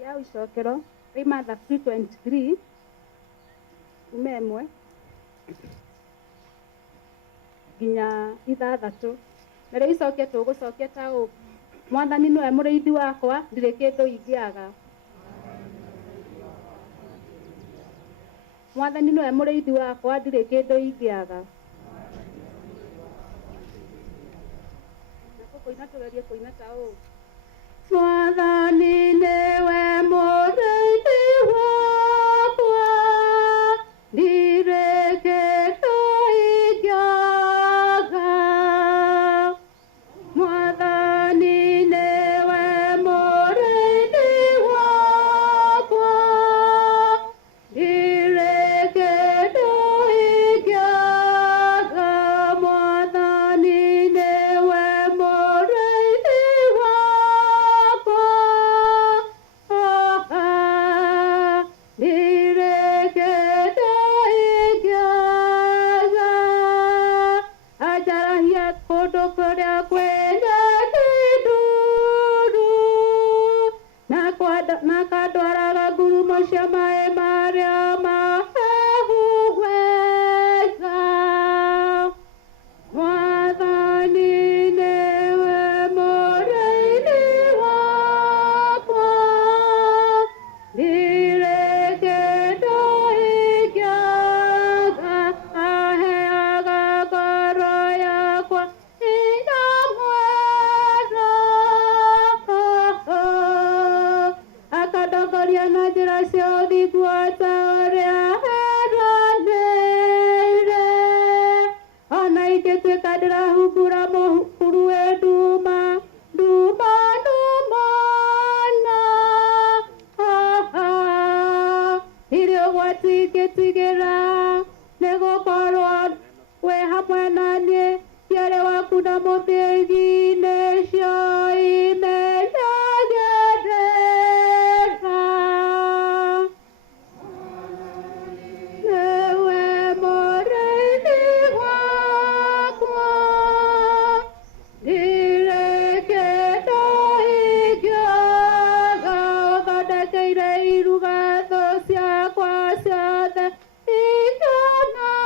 Ya icokero rĩ Mathayo 3:23 kuma 1 nginya 6. Na rĩu icokia tũgũcokia ta ũũ: Mwathani nĩwe mũrĩithi wakwa, ndirĩ kĩndũ ingĩaga. Mwathani nĩwe mũrĩithi wakwa, ndirĩ kĩndũ ingĩaga. Na kũina tũgerie kũina ta ũũ: Mwathani nĩwe mũrĩithi wakwa, ndirĩ kĩndũ ingĩaga. Mwathani nĩwe mũrĩithi wakwa, ndirĩ kĩndũ ingĩaga. Mwathani nĩwe mũrĩithi wakwa, ndirĩ kĩndũ ingĩaga. Anjarahia kũndũ kũrĩa kwĩna kĩnduru, na kandwaraga ngurumo cia maĩ marĩa mahehu wega. Mwathani nĩwe mũrĩithi wakwa, ndirĩ kĩndũ ingĩaga. Aheaga ngoro yakwa hinya mwega, akandongoria na njĩra cia ũthingu o ta ũrĩa eranĩire. Ona ingĩtuĩka ndĩrahumbũra mũkuru wĩ nduma ndumana, ndirĩ ũgwati ingĩtigĩra, nĩ gũkorwo wĩ hamwe naniĩ. Thiarĩ waku na mũthĩgi nĩcio imenyagĩrĩra. Nĩwe mũrĩithi wakwa, ndirĩ kĩndũ ingĩaga. Ũthondekeire iruga thũ ciakwa ciothe ikanagwa.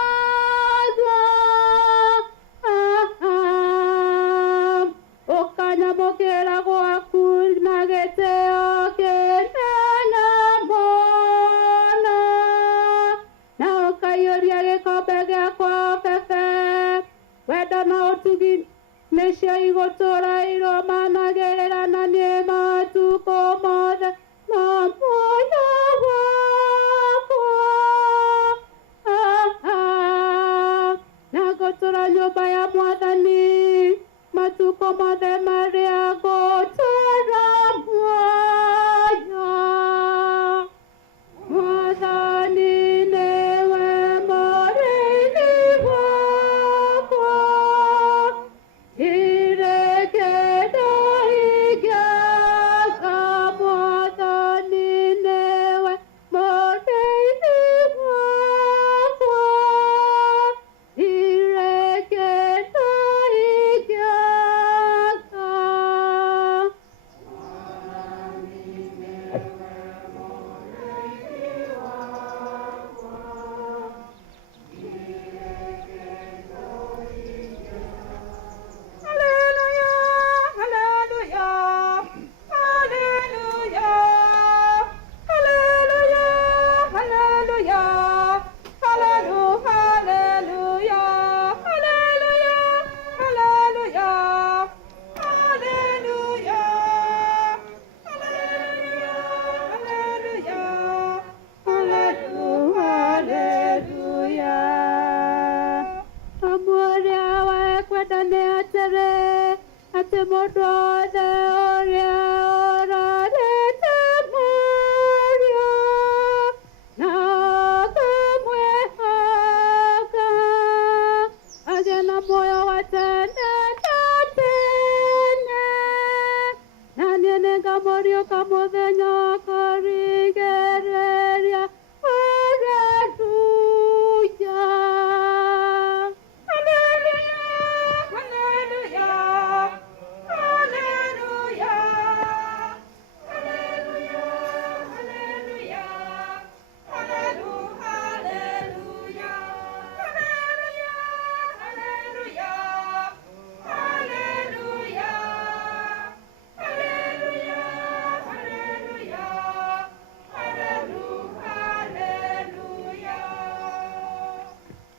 Ũkanyamũkĩra gwaku na gĩtĩo kĩnene mũno, na ũkaiyũria gĩkombe gĩakwa bebe. Wendo na ũtugi nĩcio igũtũũra irũmanagĩrĩra na niĩ matukũ mothe ma muoyo wakwa. Na ngũtũũra nyũmba ya Mwathani matukũ mothe marĩa ngũtũũra muoyo. Mwathani nĩwe mũrĩithi wakwa, ndirĩ kĩndũ ingĩaga. Mwathani nĩwe mũrĩithi wakwa, ndirĩ kĩndũ ingĩaga.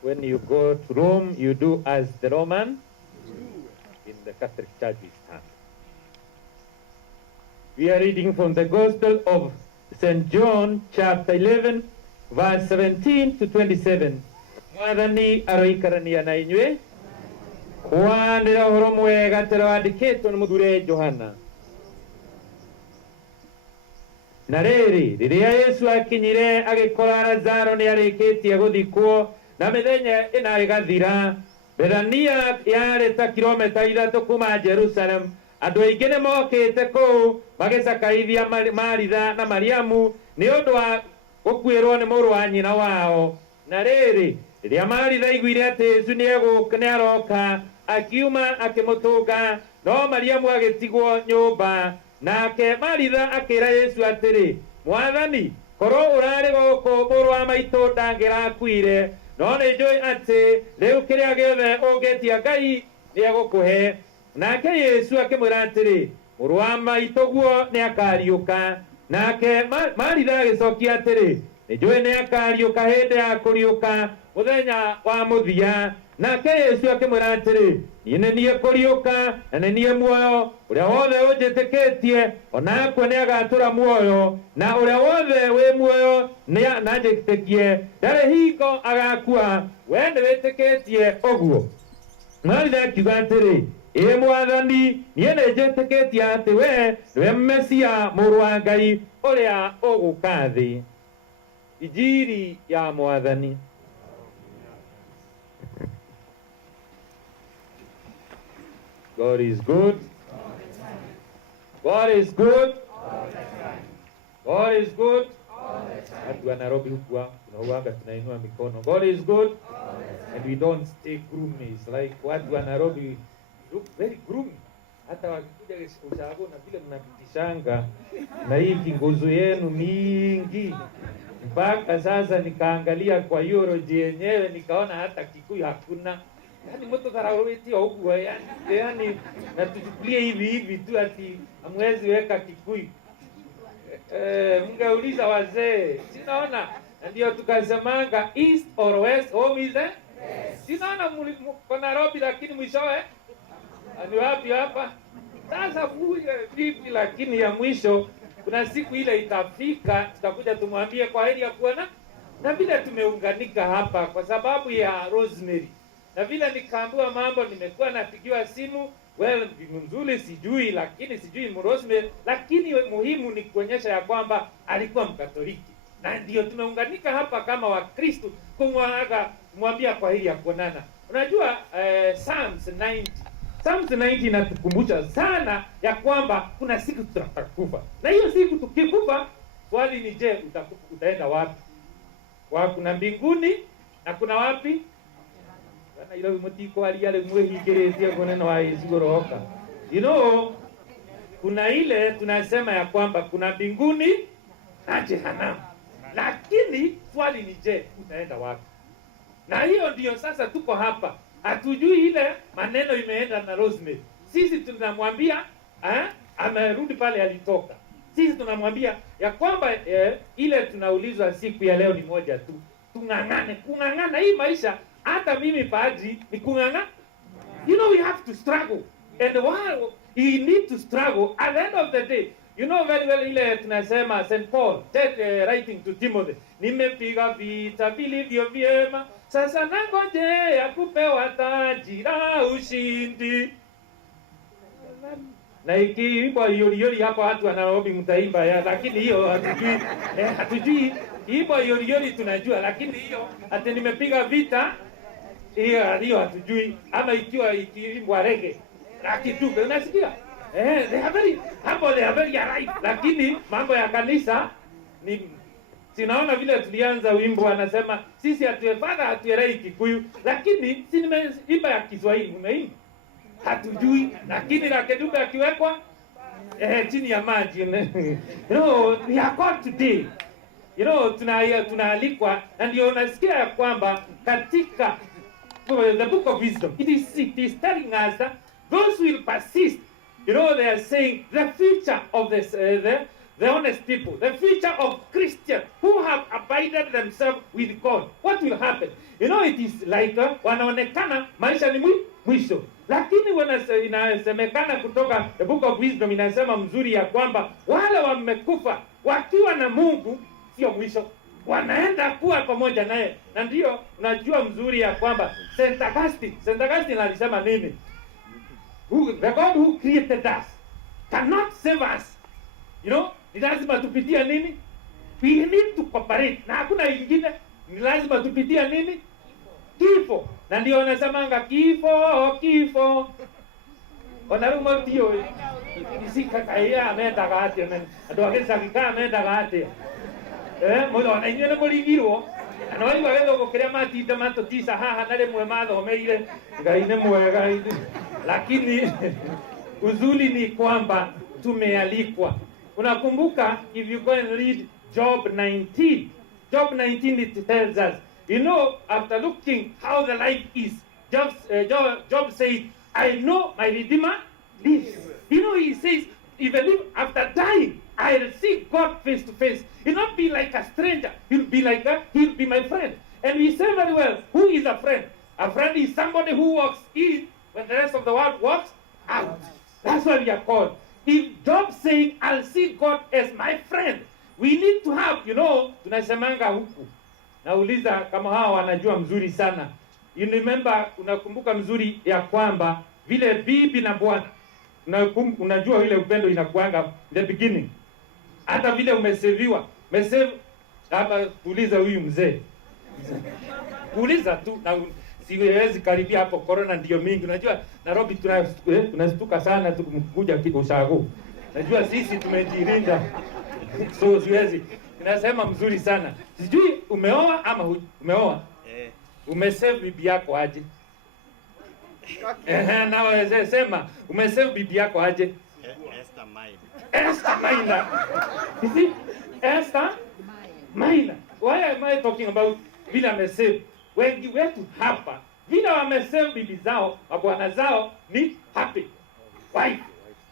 When you go to Rome, you do as the Roman. In the Catholic Church we stand. We are reading from the Gospel of St. John, chapter 11, verse 17 to 27. Mwathani aroikarania na inywe. Kwandira horo mwega terawadiketwo ni muthure Johana. Na rĩrĩ, rĩrĩa Yesu akinyire agĩkora Lazaro nĩ arĩkĩtie gũthikwo na mĩthenya ĩna ĩgathira, Bethania yarĩ ta kilomita 3 kuma Jerusalem. Andũ aingĩ nĩ mokĩte kũu magĩcakaithia Maritha na Mariamu nĩ ũndũ wa gũkuĩrwo nĩ mũrũ wa nyina wao. Na rĩrĩ, rĩrĩa Maritha aiguire atĩ Yesu nĩ aroka, akiuma akĩmũtũnga, no Mariamu agĩtigwo nyũmba. Nake Maritha akĩra Yesu atĩrĩ, Mwathani, korwo ũrarĩ gũkũ mũrũ wa maitũ ndangĩrakuire, no nĩ njũĩ atĩ rĩu kĩrĩa gĩothe ũngĩtia Ngai nĩegũkũhe. Nake Yesu akĩmwĩra atĩrĩ, mũrũ wa maitũguo nĩ akariũka. Nake Maritha agĩcokia atĩrĩ, nĩ njũĩ nĩ akariũka hĩndĩ ya kũriũka mũthenya wa mũthia. Nake Yesu akĩmwĩra atĩrĩ, niĩ nĩ niĩ kũriũka na nĩ niĩ muoyo, ũrĩa wothe ũnjĩtĩkĩtie onakwe nĩ agatũra muoyo, na ũrĩa wothe wĩ muoyo na njĩtĩkie ndarĩ hingo agakua. We nĩ wĩtĩkĩtie ũguo? Maritha akiuga atĩrĩ, ĩ Mwathani, niĩ nĩ njĩtĩkĩtie atĩ we nĩwe Mesia, mũrũ wa Ngai ũrĩa ũgũka thĩ. Injiri ya Mwathani. God is good. God is good. God is good. Watu wa Nairobi huku tunauaga tunainua mikono. God is good. And we don't stay gloomy. It's like watu wa Nairobi look very gloomy. Hata wakikuja ushago na vile mnapitishanga na hii kingozo yenu mingi. Mpaka sasa nikaangalia kwa Euroji yenyewe nikaona hata Kikuyu hakuna. Yani mtu dharauti huko yani na tuchukulie hivi tu ati amwezi weka Kikuyu. Mngeuliza wazee. Sinaona ndio tukasemanga east or west home is there? Sinaona kwa Nairobi lakini mwishowe ni wapi hapa? Sasa vipi lakini ya mwisho kuna siku ile itafika tutakuja tumwambie kwa heri ya kuona na vile tumeunganika hapa kwa sababu ya Rosemary. Na vile nikaambiwa mambo nimekuwa napigiwa simu, well nzuri sijui lakini sijui Rosemary, lakini muhimu ni kuonyesha ya kwamba alikuwa Mkatoliki. Na ndio tumeunganika hapa kama Wakristo kumwambia kwa heri ya kuonana. Unajua Psalms 90 inatukumbusha sana ya kwamba kuna siku tutakufa. Na hiyo siku tukikufa, swali ni je, utaenda wapi? Kuna mbinguni na kuna wapi? Kana ile mtiko aliyale mwehigeretia koneno wa izigoroka. You know, kuna ile tunasema ya kwamba kuna mbinguni na jehanamu. Lakini swali ni je, utaenda wapi? Na hiyo ndio sasa tuko hapa. Hatujui ile maneno imeenda na Rosemary. Sisi tunamwambia amerudi pale alitoka. Sisi tunamwambia ya kwamba ile tunaulizwa siku ya leo ni moja tu. Kung'ang'ana hii maisha. Hata mimi padri ni kung'ang'ana. You know we have to struggle. And while you need to struggle at the end of the day, you know very well ile tunasema St. Paul writing to Timothy, nimepiga vita vilivyo vyema, sasa nangoje ya kupewa taji la ushindi. Na ikiimbwa yori hapo watu wanaobi mtaimba ya, lakini hiyo hatujui. Hatujui imbwa yori tunajua, lakini hiyo ati nimepiga vita hiyo hatujui, ama ikiwa ikiimbwa rege na kitupe unasikia they are very humble, they are very right, lakini mambo ya kanisa ni sinaona vile tulianza wimbo anasema sisi hatuelei Kikuyu, lakini si nimeimba ya Kiswahili umeimba hatujui, lakini la kedube akiwekwa chini ya maji you know we are called today, you know tunaalikwa, na ndio unasikia ya kwamba katika the book of wisdom it is telling us that those will persist, you know, they are saying the future of the honest people, the future of Christians who have abided themselves with God, what will happen? You know, it is like wanaonekana maisha ni mwisho, lakini inasemekana kutoka the book of wisdom inasema mzuri ya kwamba wale wamekufa wakiwa na Mungu sio mwisho, wanaenda kuwa pamoja naye. Na ndio unajua mzuri ya kwamba Saint Augustine alisema nini? The God who created us cannot save us, you know, ni lazima tupitia nini? We need to cooperate, na hakuna ingine, ni lazima tupitia nini? Kifo. Na ndio wanasemanga kifo onaruma tio isika kaya ameenda gati ndo agesa kika ameenda gati muno na inyene muringirwo no iwa wendo gukiria matinde matutisa haha na rimwe mathomeire ngai ni mwega, lakini uzuri ni kwamba tumealikwa. Unakumbuka, if you go and read Job 19 it tells us, you know, after looking how the life is, Job said, I know my Redeemer lives. You know, he says, even if after dying, I'll see God face to face. He'll not be like a stranger. He'll be my friend. And we say very well, who is a friend? A friend is somebody who walks in when the rest of the world walks out. That's what we are called. If Job saying, I'll see God as my friend, we need to have, you know, tunasemanga huku. Nauliza kama hawa wanajua mzuri sana. You remember, unakumbuka mzuri ya kwamba vile bibi na bwana, unajua ile upendo inakuanga the beginning. Hata vile umeseviwa, hapa kuuliza huyu mzee. Kuuliza tu na siwezi karibia hapo, corona ndio mingi. Unajua Nairobi tunastuka sana tukuja ushago. Najua sisi tumejirinda. So siwezi. Ninasema mzuri sana. Sijui umeoa ama umeoa? Umesave bibi yako aje? Na wewe sema umesave bibi yako aje? Esther Maina. You see? Esther Maina. Why am I talking about vile amesave? Wengi wetu hapa vile wamesave bibi zao, mabwana zao ni happy. Why?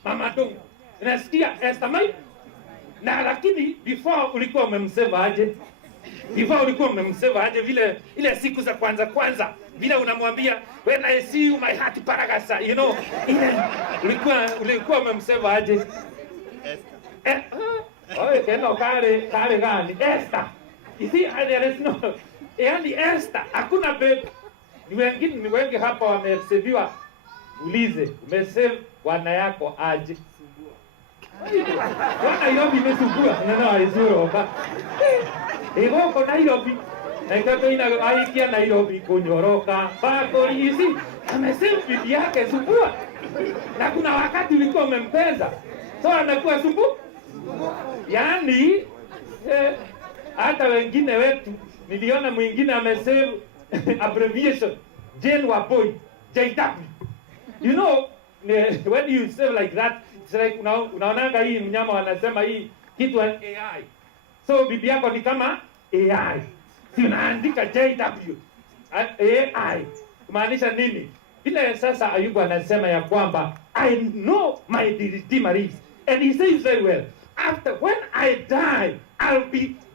Mama Dongo. Unasikia Esther Maina? Na lakini before ulikuwa umemsave aje? Vile ile siku za kwanza vile unamwambia when I see you my heart paragasa, you know, ile ulikuwa umemsave aje? Keno kale gani? Esther. You see, there is no, yani Esther, hakuna babe. Ni wengi hapa wamesaviwa. Ulize, umesave wana yako aje? Nairobi imesugua na aizuro iko Nairobi na ikato aikia Nairobi kunyoroka bako hizi amesema bibi yake sugua, na kuna wakati ulikuwa umempenda so anakuwa sumbu. Yani hata wengine wetu niliona mwingine amesema abbreviation Jane Waboi JW. You know, when you say like that, it's like unaonanga hii mnyama wanasema hii kitu AI. So bibi yako ni kama AI. Si unaandika JW AI. Kumaanisha nini? Vile sasa Ayubu anasema ya kwamba I know my Redeemer lives. And he says very well, after when I die,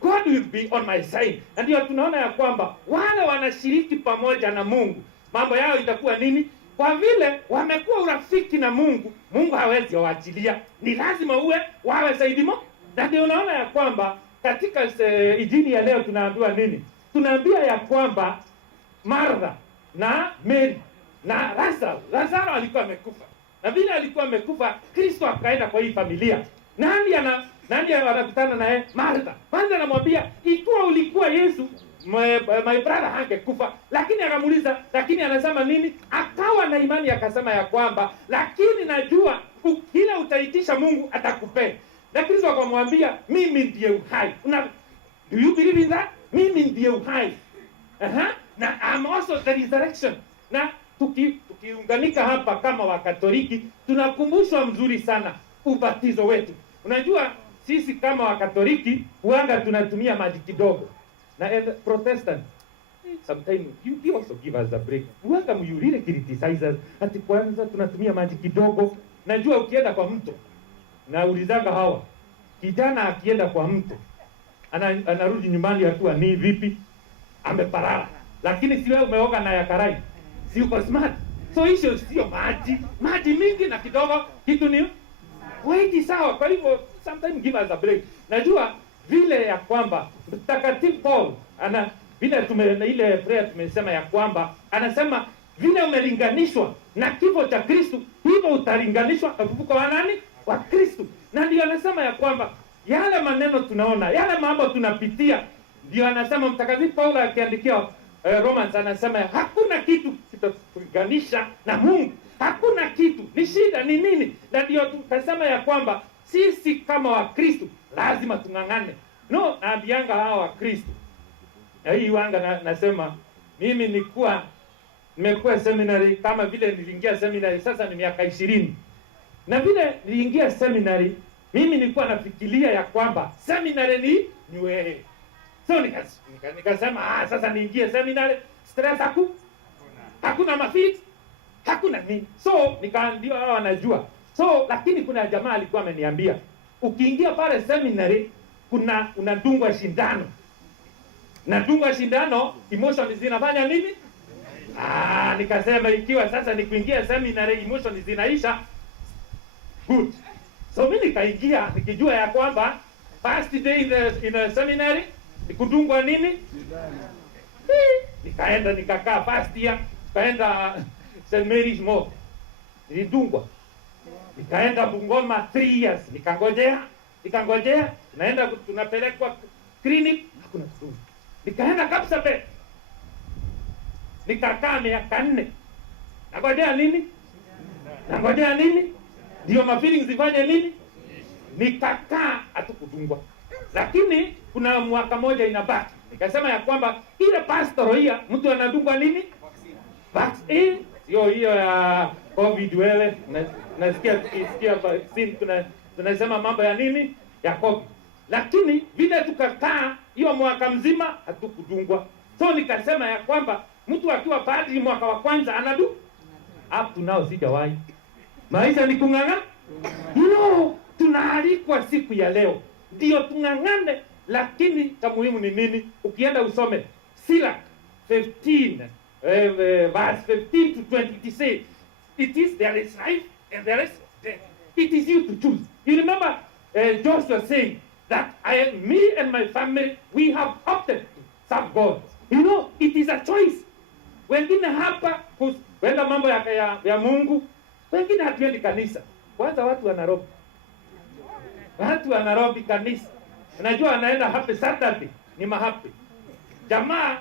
God will be on my side. Na ndio tunaona ya kwamba wale wanashiriki pamoja na Mungu, mambo yao itakuwa nini? Kwa vile wamekuwa urafiki na Mungu, Mungu hawezi waachilia. Ni lazima wawe saidimo. Na ndio unaona ya kwamba katika injili ya leo tunaambiwa nini? Tunaambia ya kwamba Martha na Mary na Lazaro alikuwa amekufa. na vile alikuwa amekufa, Kristo akaenda kwa hii familia. Nani anakutana naye? Martha. Martha anamwambia, ikiwa ulikuwa Yesu, my brother hangekufa. Lakini akamuuliza, lakini anasema nini? Akawa na imani akasema ya kwamba, lakini najua kila utaitisha Mungu atakupea. Na Kristo akamwambia, mimi ndiye uhai. Do you believe in that? Mimi ndiye uhai. Na I'm also the resurrection. Na tukiunganika hapa kama Wakatoliki, tunakumbushwa mzuri sana ubatizo wetu. Unajua sisi kama Wakatoliki huanga tunatumia maji kidogo. Na Protestant sometimes you also give us a break. Huanga myurire criticize us ati kwanza tunatumia maji kidogo. Najua ukienda kwa mto na ulizanga hawa kijana akienda kwa mto anarudi nyumbani akiwa ni vipi? Ameparara. Lakini si wewe umeoga na ya karai. Si uko smart. So hiyo sio maji mingi na kidogo kitu ni wengi sawa. Kwa hivyo sometimes give us a break. Najua vile ya kwamba Mtakatifu Paul vile ile prayer tumesema ya kwamba anasema vile umelinganishwa na kifo cha Kristo, hivyo utalinganishwa na ufufuko wa nani? Wa Kristo. Na ndio anasema ya kwamba yale maneno tunaona, yale mambo tunapitia, ndio anasema Mtakatifu Paulo akiandikia Romans, anasema hakuna kitu kitatulinganisha na Mungu. Hakuna kitu. Ni shida ni nini? Na ndio tukasema ya kwamba sisi kama Wakristo lazima tung'ang'ane. No, naambianga hawa Wakristo. Na hii wanga nasema mimi nimekuwa seminary, kama vile niliingia seminary sasa ni miaka 20. Na vile niliingia seminary, mimi nilikuwa nafikiria ya kwamba seminary ni nywe. So nikasema sasa niingie seminary, stress hakuna mafit, hakuna nini. So nikaambiwa hao wanajua. So lakini kuna jamaa alikuwa ameniambia, ukiingia pale seminary unadungwa shindano. Nadungwa shindano, emotion zinafanya nini? Nikasema ikiwa sasa ni kuingia seminary emotion zinaisha, good. So mimi nikaingia nikijua ya kwamba first day in the seminary nikudungwa nini? Nikaenda nikakaa first year, nikaenda St. Mary's Mo. Nilidungwa. Nikaenda Bungoma 3 years, nikangojea, naenda tunapelekwa clinic, hakuna kudungwa. Nikaenda Kapsabet. Nikakaa miaka 4. Nangojea nini? Ndio ma feelings zifanye nini? Nikakaa hatukudungwa. Lakini kuna mwaka moja inabaki. Nikasema ya kwamba ile pastoral hiyo mtu anadungwa nini? Vaccine. Hiyo ya COVID wewe. Nasikia vaccine tunasema mambo ya nini? Ya COVID. Lakini vile tukakaa hiyo mwaka mzima hatukudungwa. So nikasema ya kwamba mtu akiwa padri mwaka wa kwanza anadu up to now sijawahi. Maisha ni kung'ang'ana. Tunaalikwa siku ya leo ndio tung'ang'ane, lakini cha muhimu ni nini? Ukienda usome Sirach 15 verse 15 to 20, it says it is there is life and there is death. It is you to choose. You remember Joshua saying that me and my family, we have opted to serve God. It is a choice. Wengine hapa kwenda mambo ya Mungu, wengine hatuendi kanisa. Kwanza watu wa Nairobi kanisa. Unajua anaenda happy Saturday, ni mahappy. Jamaa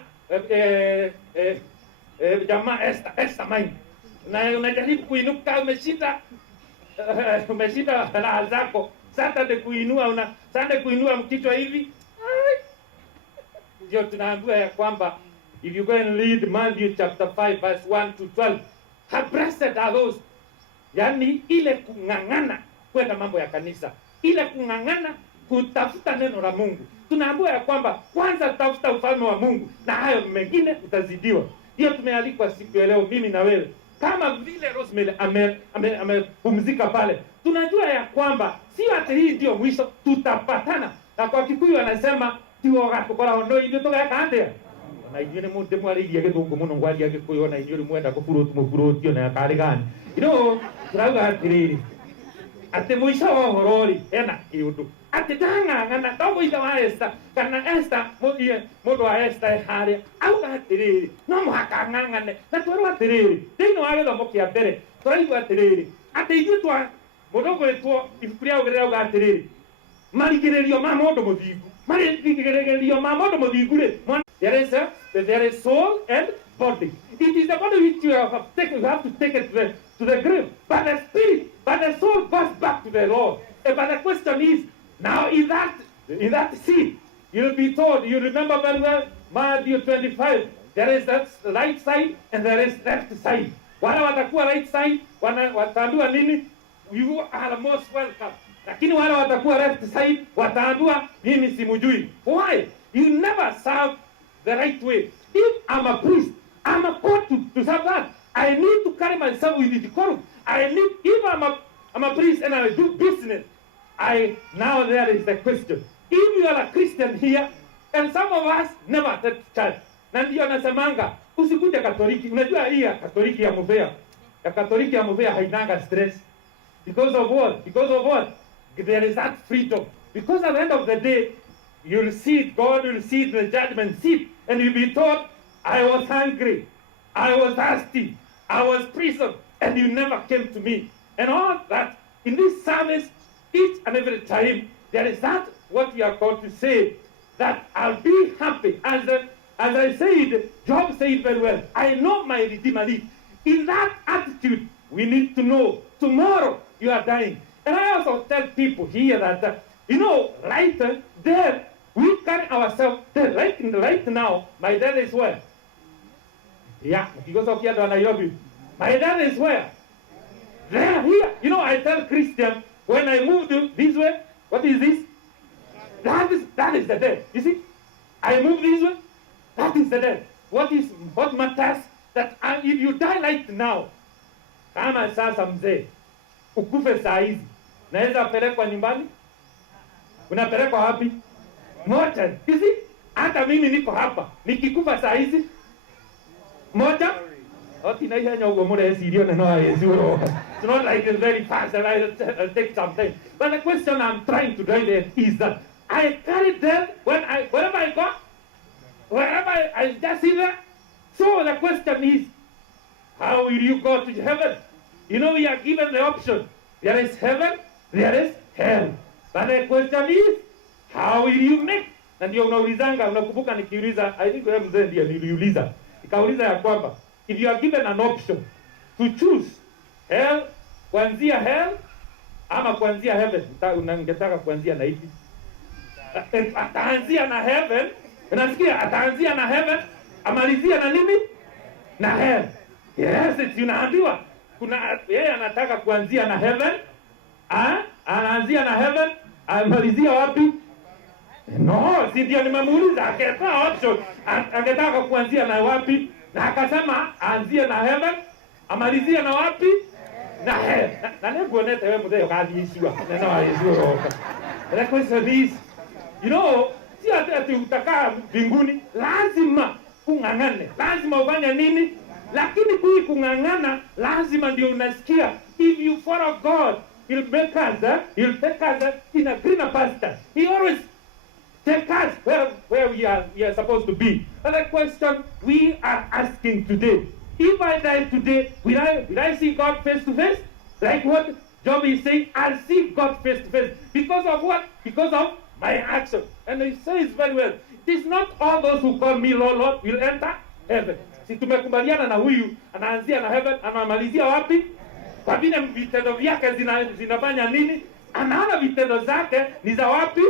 jamaa Esther mine. Na unajaribu kuinuka umeshinda raha zako. Saturday kuinua mkichwa hivi. Ndio tunaambiwa ya kwamba if you go and read Matthew chapter 5 verse 1 to 12, how blessed are those. Yani ile kung'ang'ana kwenda mambo ya kanisa, ile kung'ang'ana kutafuta neno la Mungu. Tunaambiwa ya kwamba kwanza tafuta ufalme wa Mungu na hayo mengine utazidiwa. Hiyo tumealikwa siku ya leo mimi na wewe. Kama vile Rosemary amepumzika pale. Tunajua ya kwamba sio ati hii ndio mwisho, tutapatana. Na kwa Kikuyu anasema tiwoga tukora ono ndio tugeka ande. Na inyene munde mwarigia githungu muno ngwaria Gikuyu na inyuri mwenda kufurutio na kari gani. Turauga atiriri. Ati mwisho wa horori ena kiundu. Ati ng'ang'ana to muitha wa Esther kana Esther mundu wa Esther haria auga atiriri no muhaka ng'ang'ane na twarwa atiriri thĩinĩ wa gĩthomo kĩa mbere tũraigua atiriri ate ithuĩ twa mũndũ gwĩtwo ibuku rĩa ũgĩrĩra uga atĩrĩrĩ marigĩrĩrio ma mũndũ mũthingu marigĩrĩrio ma mũndũ mũthingu rĩ there is soul and body. It is the body which you have to take it to the grave, but the spirit, but the soul goes back to the Lord. But the question is, now in that seed, you'll be told, you remember very well, Matthew 25, there is that right side and there is left side. Wale watakuwa right side, wataambiwa nini? You are most welcome. Lakini wale watakuwa left side, wataambiwa mimi simujui. Why? You never serve the right way. If I'm a priest, I'm called to serve that. I need to carry myself with decorum. If I'm a priest and I do business, now there is the question. If you are a Christian here, and some of us never attend church, na ndio nasemanga usikuje Katoliki. Unajua hii ya Katoliki ya Muvea, hainanga stress. Because of what? There is that freedom. Because at the end of the day, you'll see it, God will see it, the judgment seat, and you'll be told, I was hungry, I was thirsty, I was prison, and you never came to me. And all that, in this service, each and every time, there is that, what we are called to say, that I'll be happy. As I said, Job said very well, I know my Redeemer lives. In that attitude, we need to know, tomorrow you are dying. And I also tell people here that, right there, we carry ourselves there. Right now, my dad is where? Yeah, because of here to Nairobi. My dad is where? There, here. I tell Christian, when I move this way, what is this? That is the death. You see? I move this way, that is the death. What matters? That if you die right now, kama sasa mzee, ukufe saa hizi, naweza pelekwa nyumbani? Unapelekwa wapi? Moja. You see? Hata mimi niko hapa, nikikufa saa hizi, moja. It's not like it's very fast and I'll take some time. But the question I'm trying to drive at is that I carry them wherever I go, wherever I just see them. So the question is, how will you go to heaven? We are given the option. There is heaven, there is hell. But the question is, how will you make? Na ndio unaulizanga, unakumbuka nikiuliza, I think wewe mzee ndiye niliuliza. Nikauliza ya kwamba, if you are given an option to choose hell, kuanzia hell ama kuanzia heaven, unangetaka kuanzia na ipi? Ataanzia na heaven, unasikia? Ataanzia na heaven, amalizia na nini? Na hell. Yes, unaambiwa yeye anataka kuanzia na heaven, anaanzia na heaven, amalizia wapi? No, si ndio nimemuuliza, akatoa option, angetaka kuanzia na wapi? Na akasema aanzie na heaven, amalizie na wapi? Na hell. Na nekuoneta wewe mzee ukaziishiwa. Neno haizuro. The question is, si ati utakaa mbinguni, lazima ung'ang'ane. Lazima ufanye nini? Lakini kung'ang'ana, lazima ndio unasikia. If you follow God, He'll take us in a greener pasture. He always take us where we are supposed to be. And the question we are asking today, if I die today, will I see God face to face? Like what Job is saying, I'll see God face to face. Because of what? Because of my action. And he says very well, it is not all those who call me Lord, Lord will enter heaven. Si tumekubaliana na huyu, anaanzia na heaven, anamalizia wapi? Kwa vile vitendo vyake zinafanya nini? Anaona vitendo zake ni za wapi?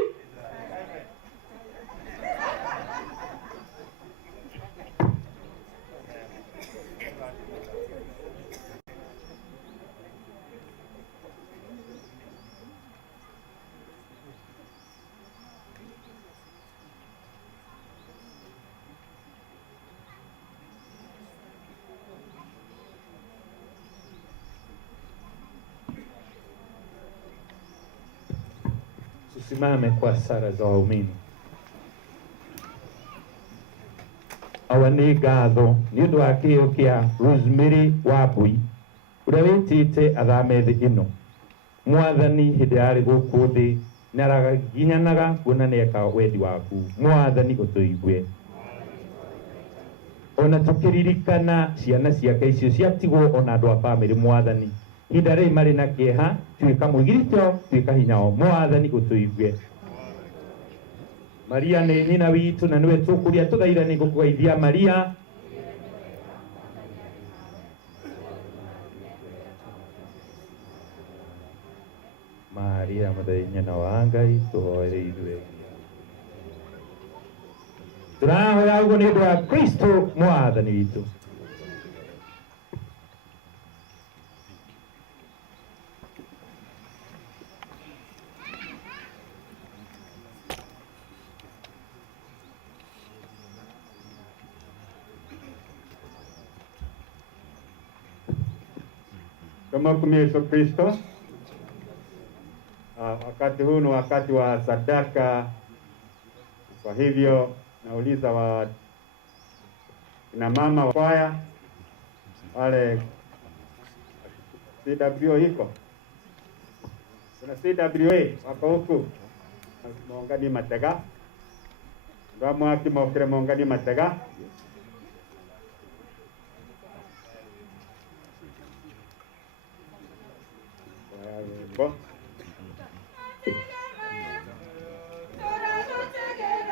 Tusimame kwa sala za waumini. Awani gatho ni undu wa kio kia Rosemary Wambui uria witite athame thi ino. Mwathani hindi ari guku thi naraginyanaga kuona ni eka wendi waku. Mwathani utuigue. Ona tukiririkana ciana ciake icio ciatigwo ona andu a family Mwathani ihinda rĩrĩ marĩ na kĩeha, tuĩka mũgirito, tuĩka hinya o Mwathani ũtũigue. Maria nĩ nyina witũ na nĩwe tũkũria tũthaithana nĩ gũkũgeithia Maria. Maria mũthenya nyina wa Ngai tũhoere ithuĩ. Tũrahoya ũguo nĩ ũndũ wa Kristo Mwathani witũ. Tumkumie Yesu Kristo. Wakati huu ni wakati wa sadaka. Kwa hivyo nauliza wa kina mama wa kwaya wale CWA iko. Kuna CWA wako huku. Mongani matega. Ndio mwaki mokire mongani matega.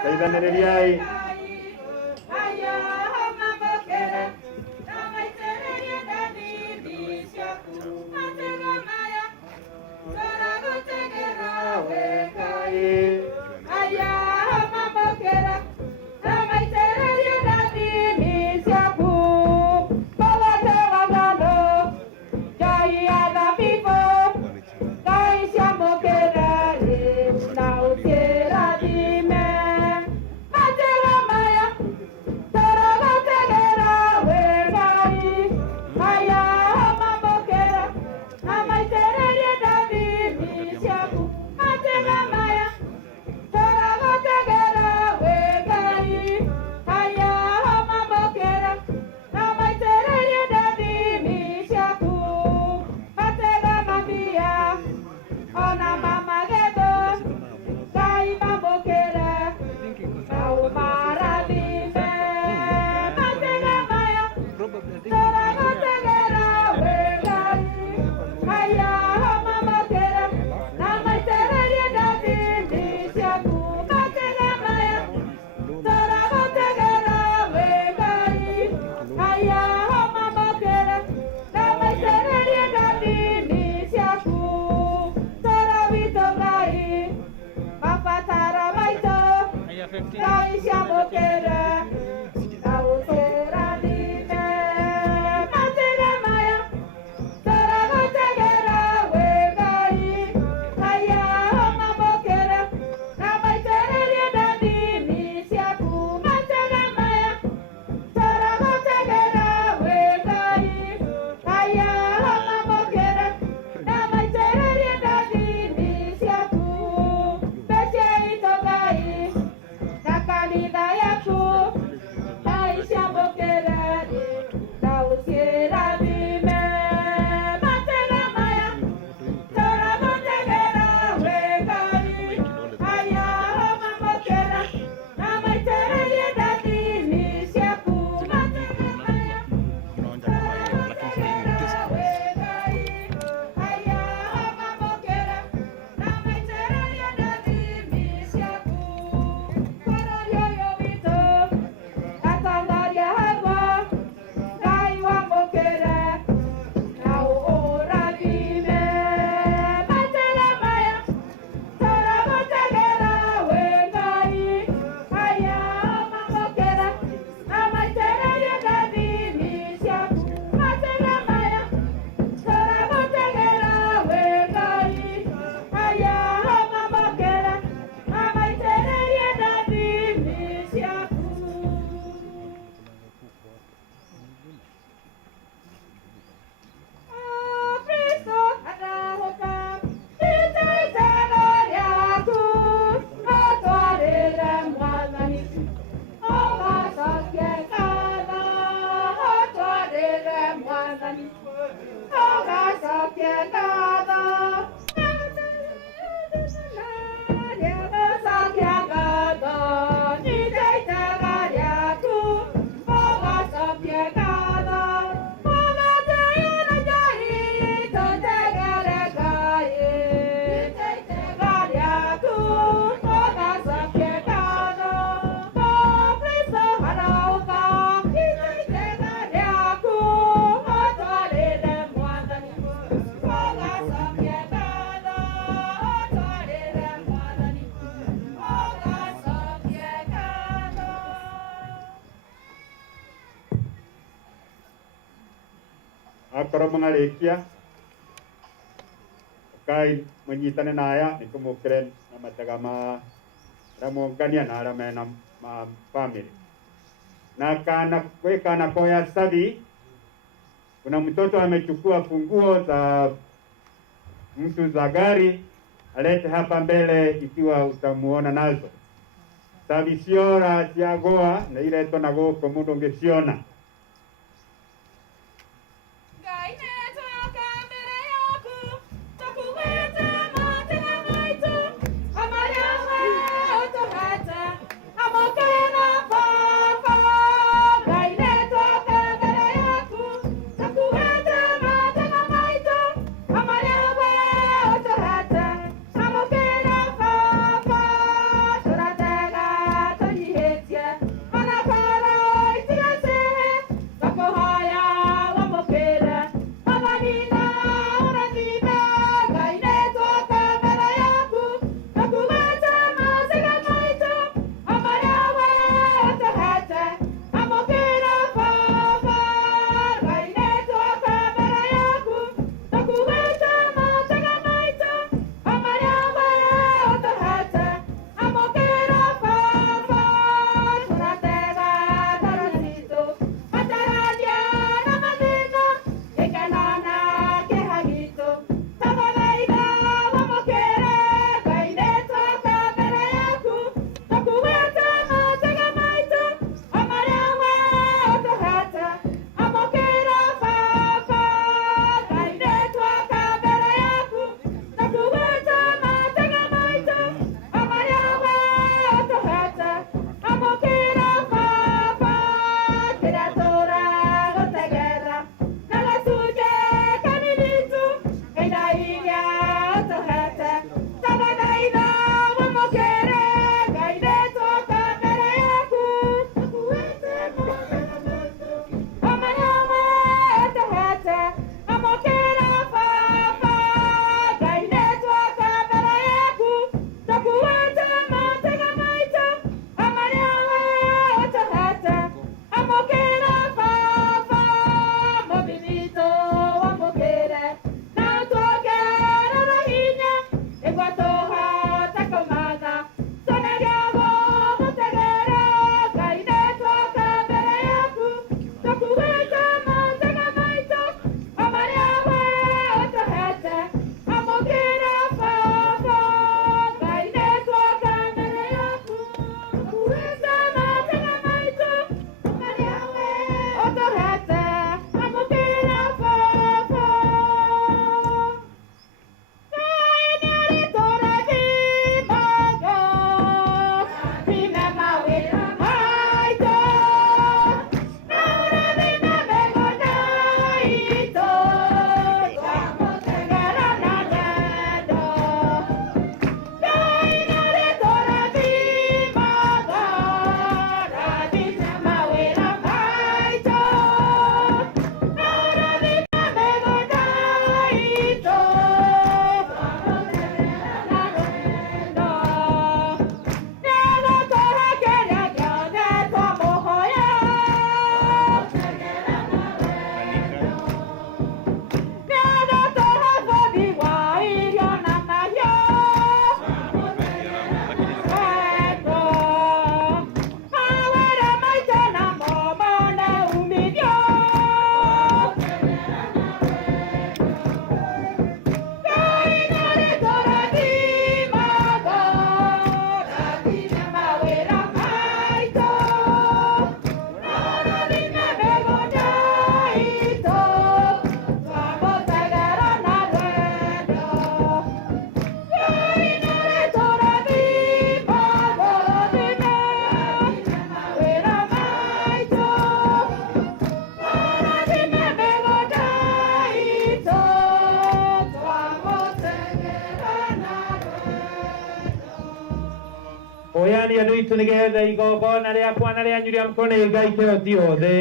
Kaidaneriai. Don't akorwo mng'arĩkia kai mũnyitane na aya nĩtũmũkĩre na matega ma ramongania na arĩa mena family na kana koya study. Kuna mtoto amechukua funguo za mtu za gari, alete hapa mbele ikiwa utamuona nazo. Sabi siora tiagoa na ile tonago kwa mundu ngesiona. oyani andå itå nä getha igongona rä akwa na rä anyu rä a må nä ngai kä hoti othe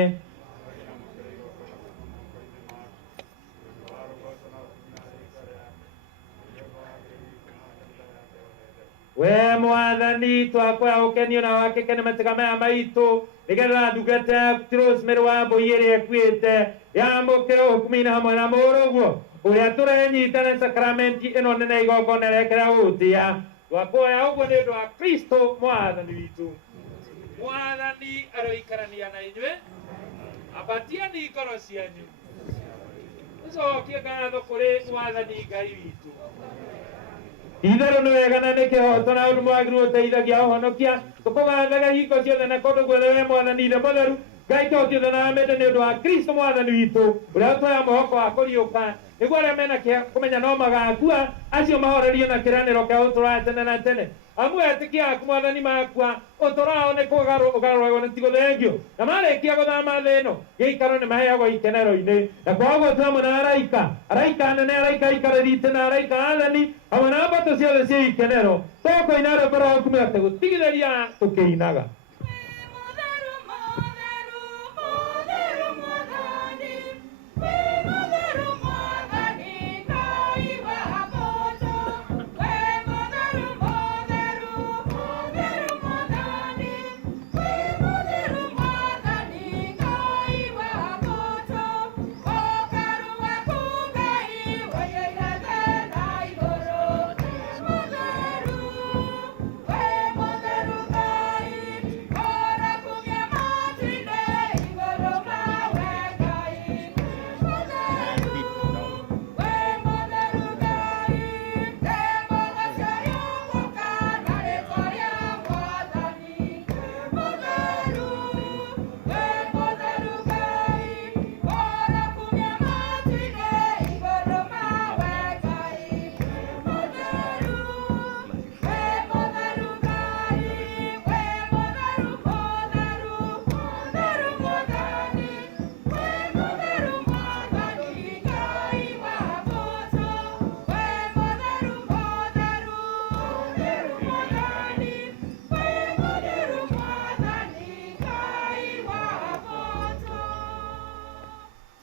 we mwathani twakwaya å kenio na wakä kene matega maya maitå nä getha ndungata Rosemary Wambui ä rä ekuä te yamũkĩra ũkumina hamwe na mũrũguo ũrĩa tũrenyitana sakramenti ĩno nene igongona rĩakĩra gũtĩa twakuoya ũguo nĩ ũndũ wa Kristo mwathani witũ. Mwathani aroikarania na inyuĩ, apatiani ngoro cianyu. Tũcokie ngatho kũrĩ mwathani Ngai witũ. Itherũ nĩ wega na nĩ kĩhoto na ũndũ mwagĩrĩirwo ũteithagia ũhonokia. Tũkũgathaga hingo ciothe na kũndũ guothe we mwathani Ithe mũtheru, Ngai tũtiothe na mende nĩ ũndũ wa Kristo mwathani witũ ũrĩa ũtũheaga mwĩhoko wa kũriũka, nĩguo arĩa mena kũmenya no magakua acio mahorerio na kĩĩranĩro kĩa ũtũũro tene na tene. Amu etĩkia aku mwathani makua ũtũũro nĩ ũgarũragwo nĩ tigũthengio, na marĩkia gũthama thĩ ĩno gĩikaro nĩ maheagwo ikenero-inĩ. Na koguo twĩ hamwe na araika anene, araika aikarĩri itĩ na araika athani hamwe na mbũtũ ciothe cia ikenero tũkũina rwĩmbo rwa gũkumia tũgũtigithĩria tũkĩinaga.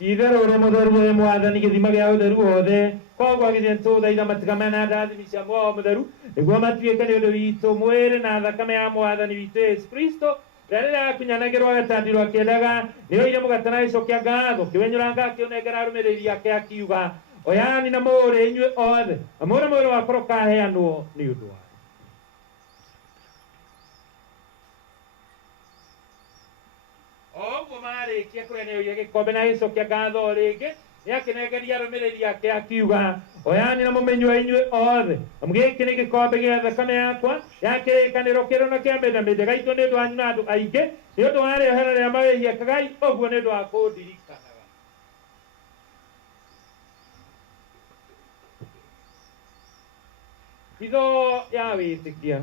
Itherũ ũrĩa mũtheru wĩ mwathani gĩthima gĩa ũtheru wothe, koguo agĩthiĩ tũthaitha matigame na ndathimi cia Muoyo Mũtheru nĩguo matuĩke nĩ ũndũ witũ mwĩrĩ na thakame ya mwathani witũ Yesu Kristo, rĩrĩa rĩrakunyanagĩrwo gatandiro akĩendaga nĩoire mũgate na gĩcokia ngatho kĩwenyũranga akĩũnengera arũmĩrĩri ake akiuga, oyani na mũrĩ inyuĩ othe, na mũrĩ mwĩrĩ wakwa ũkaheanwo nĩ ũndũ wa oguo marĩkia kũrĩa nĩoire gĩkombe na gĩcokia ngatho rĩngĩ nĩakĩnengeria arũmĩrĩri ake akiuga, oyani na mũmenywo inyuĩ othe, amu gĩkĩ nĩ gĩkombe gĩa thakame yakwa ya kĩrĩkanĩro kĩerũ na kĩa mĩndamĩndĩ gaitwo nĩ ũndũ wanyu na andũ aingĩ nĩ ũndũ wa rĩohero rĩa mawĩhia kagai ũguo nĩ ũndũ wa kũndirikanaga. Hitho ya wĩtĩkia.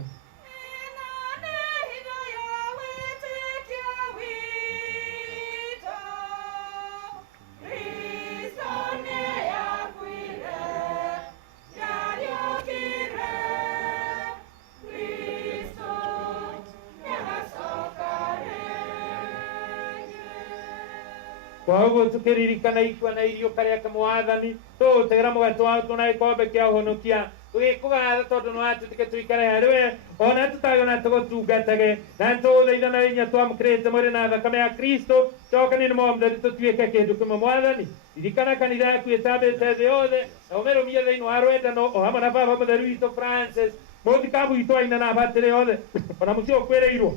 Kwa ũguo tũkĩririkana ikua na iriũka rĩake mwathani, tũgũtegera mũgate waku na gĩkombe kĩa ũhonokia, tũgĩkũgatha tondũ nĩwatũtĩke tũikare harĩ we, ona tũtagwo na tũgũtungatage, na nĩtũgũthaitha na hinya twamũkĩrĩte mwĩrĩ na thakame ya Kristo, cokanĩrĩrie Muoyo Mũtheru tũtuĩke kĩndũ kĩmwe mwathani. Ririkana kanitha yaku ĩtambĩte thĩ yothe, na ũmĩrũmie thĩinĩ wa rwendano o hamwe na baba mũtheru witũ Francis, mũthikabu witũ Waina na abatĩrĩ othe, ona mũciĩ ũkwĩrĩirwo.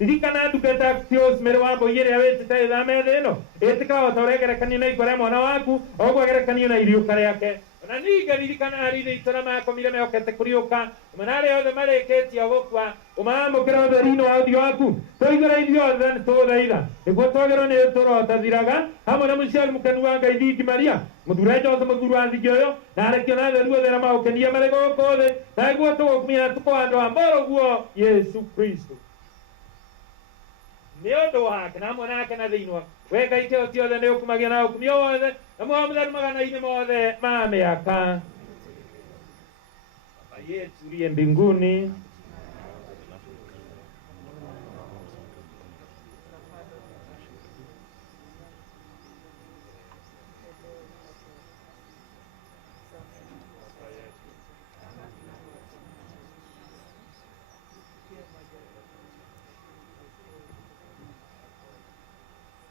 Ririkana ndungata Pius Mary Wambũi ĩrĩa wĩtĩte ĩthame thĩ ĩno, ĩtĩka o ta ũregerekanio na ikwa rĩa mwana waku, oguo agerekanio na iriũka rĩake. Ona ningĩ ririkana arithe itũ arĩa makomire mehokete kũriũka, amwe na arĩa othe marĩkĩtie gũkua, ũmamũkĩra ũtheri-inĩ wa ũthiũ waku, tũigĩra ithuothe nĩtũgũthaitha nĩguo twagĩrwo nĩ ũtũũro ũtathiraga, hamwe na mũciari mũkenu wa Ngai Thingi Maria, mũthuure Joseph mũthuri wa Thingĩũyũ, na arekio na atheru othe arĩa magũkenia marĩ gũkũ thĩ, na nĩguo tũgũkumia na tũkũhandwo mũrũguo Yesu Kristo. Nĩ ũndũ wake na hamwe nake na thĩinĩ wa we Ngai kĩhoti othe nĩ ũkumagia na ũkumia wothe na Muoyo Mũtheru magana-inĩ mothe ma mĩaka. Baba yetu uliye mbinguni,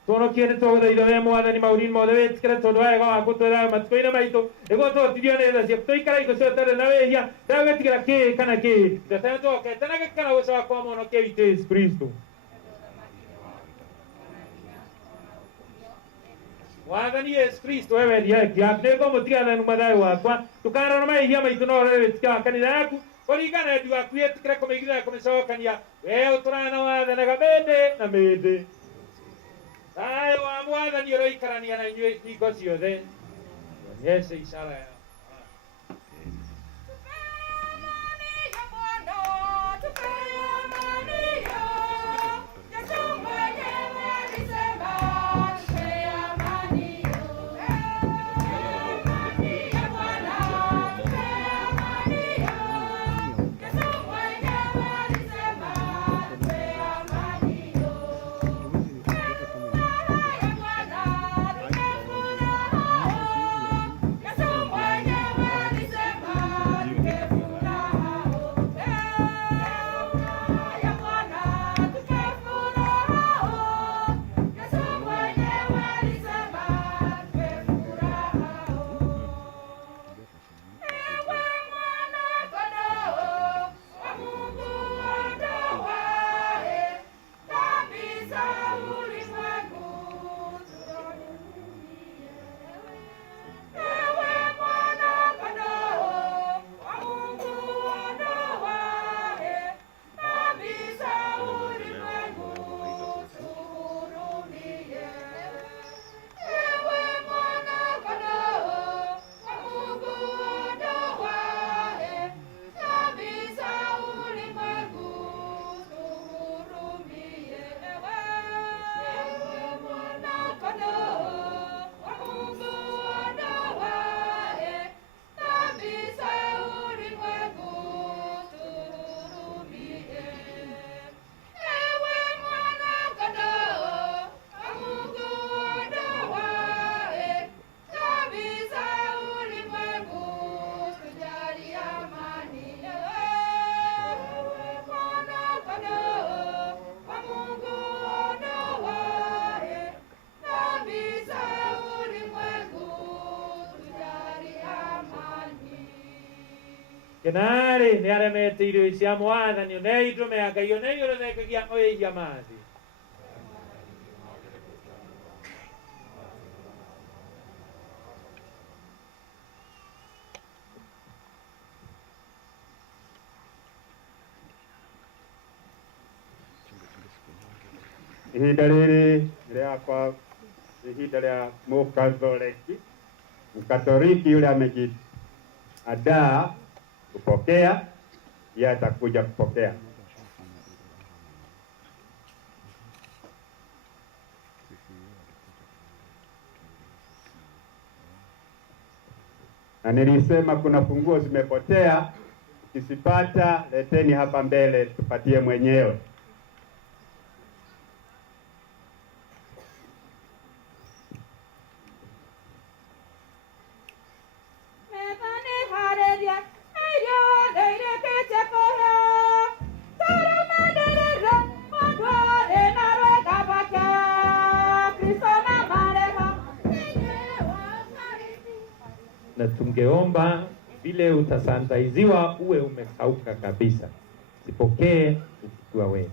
twonokie nĩ tũgũthaitha we mwathani maũndũ-inĩ mothe wĩtĩkĩre tondũ wega waku twĩraga matukũ-inĩ maitũ nĩguo tũhotithio nĩ tha ciaku tũikara hingo ciothe tũtarĩ na wĩhia ndagwĩtigĩra kĩ kana kĩ tene twokete na gĩkana gũcoka kwa mũhonokia witũ Yesu Kristo. Mwathani Yesu Kristo we wendia kiaku nĩ ngũmũtiga thanu mathayũ wakwa tũkarora mahĩhia maitũ no ũrore wĩtĩkia wa kanitha yaku kũringana na wendi waku wĩtĩkĩre kũmĩigithia na kũmĩcokania we ũtũrana wathanaga mĩndĩ na mĩndĩ. Thayũ wa Mwathani ũroikarania na inyuĩ hingo ciothe. Onyeshe ishara yao. Kenare nĩ aremete irio cia Mwathani one itũme Ngai one igũrũ thekagia oĩhia mathĩ. Ihinda rĩrĩ rĩakwa ihinda rĩa Mkatoliki yule amejiandaa kupokea, yeye atakuja kupokea. Na nilisema kuna funguo zimepotea, ukisipata leteni hapa mbele tupatie mwenyewe. Na tungeomba vile utasantaiziwa uwe umekauka kabisa, sipokee ukiwa wewe.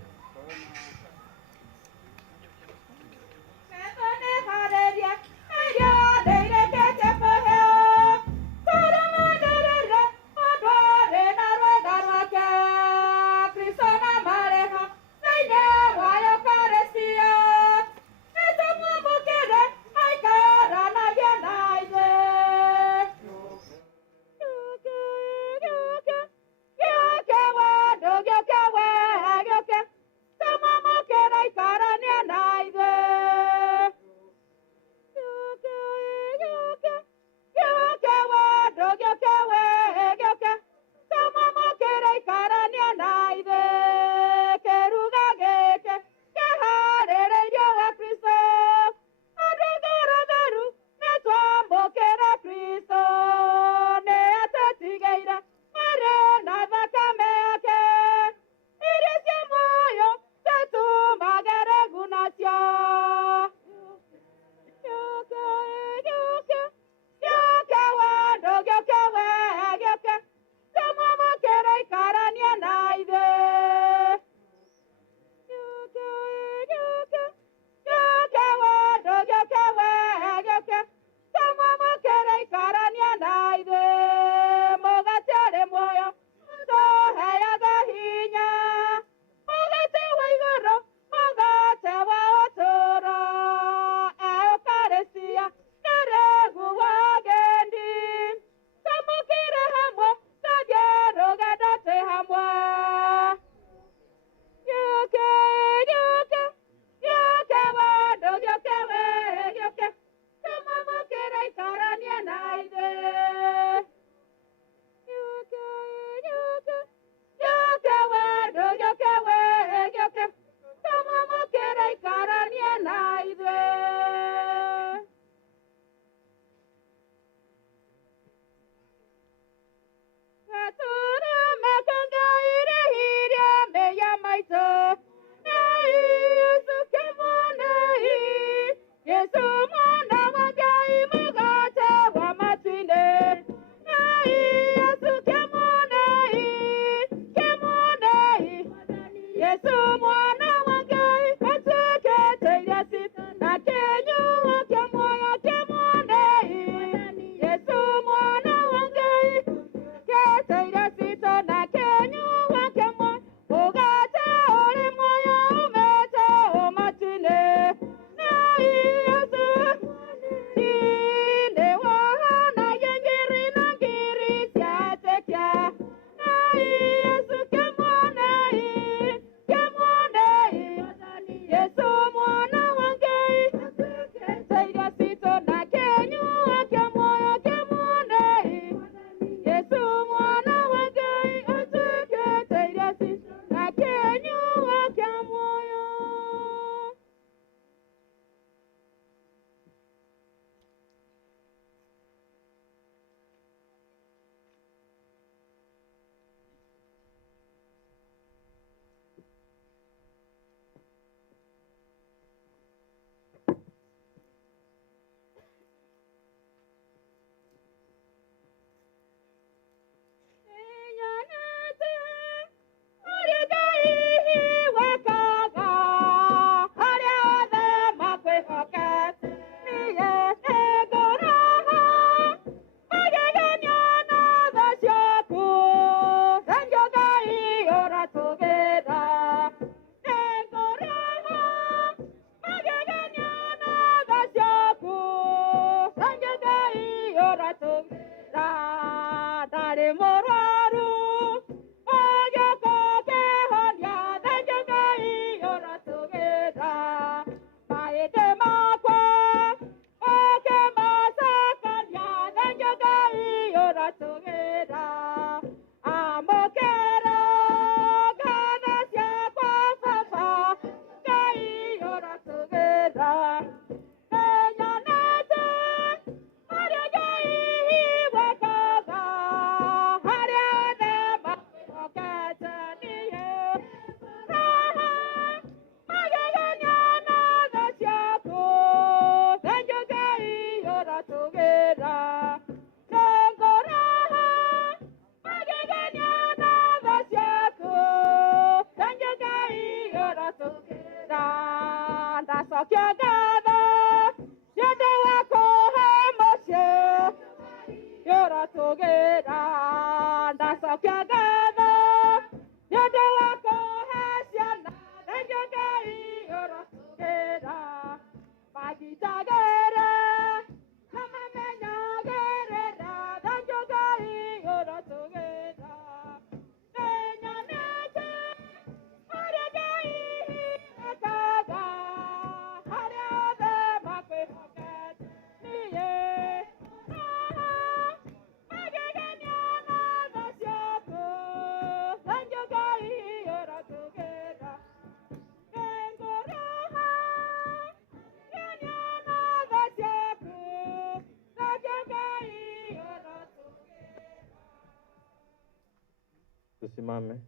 Tusimame.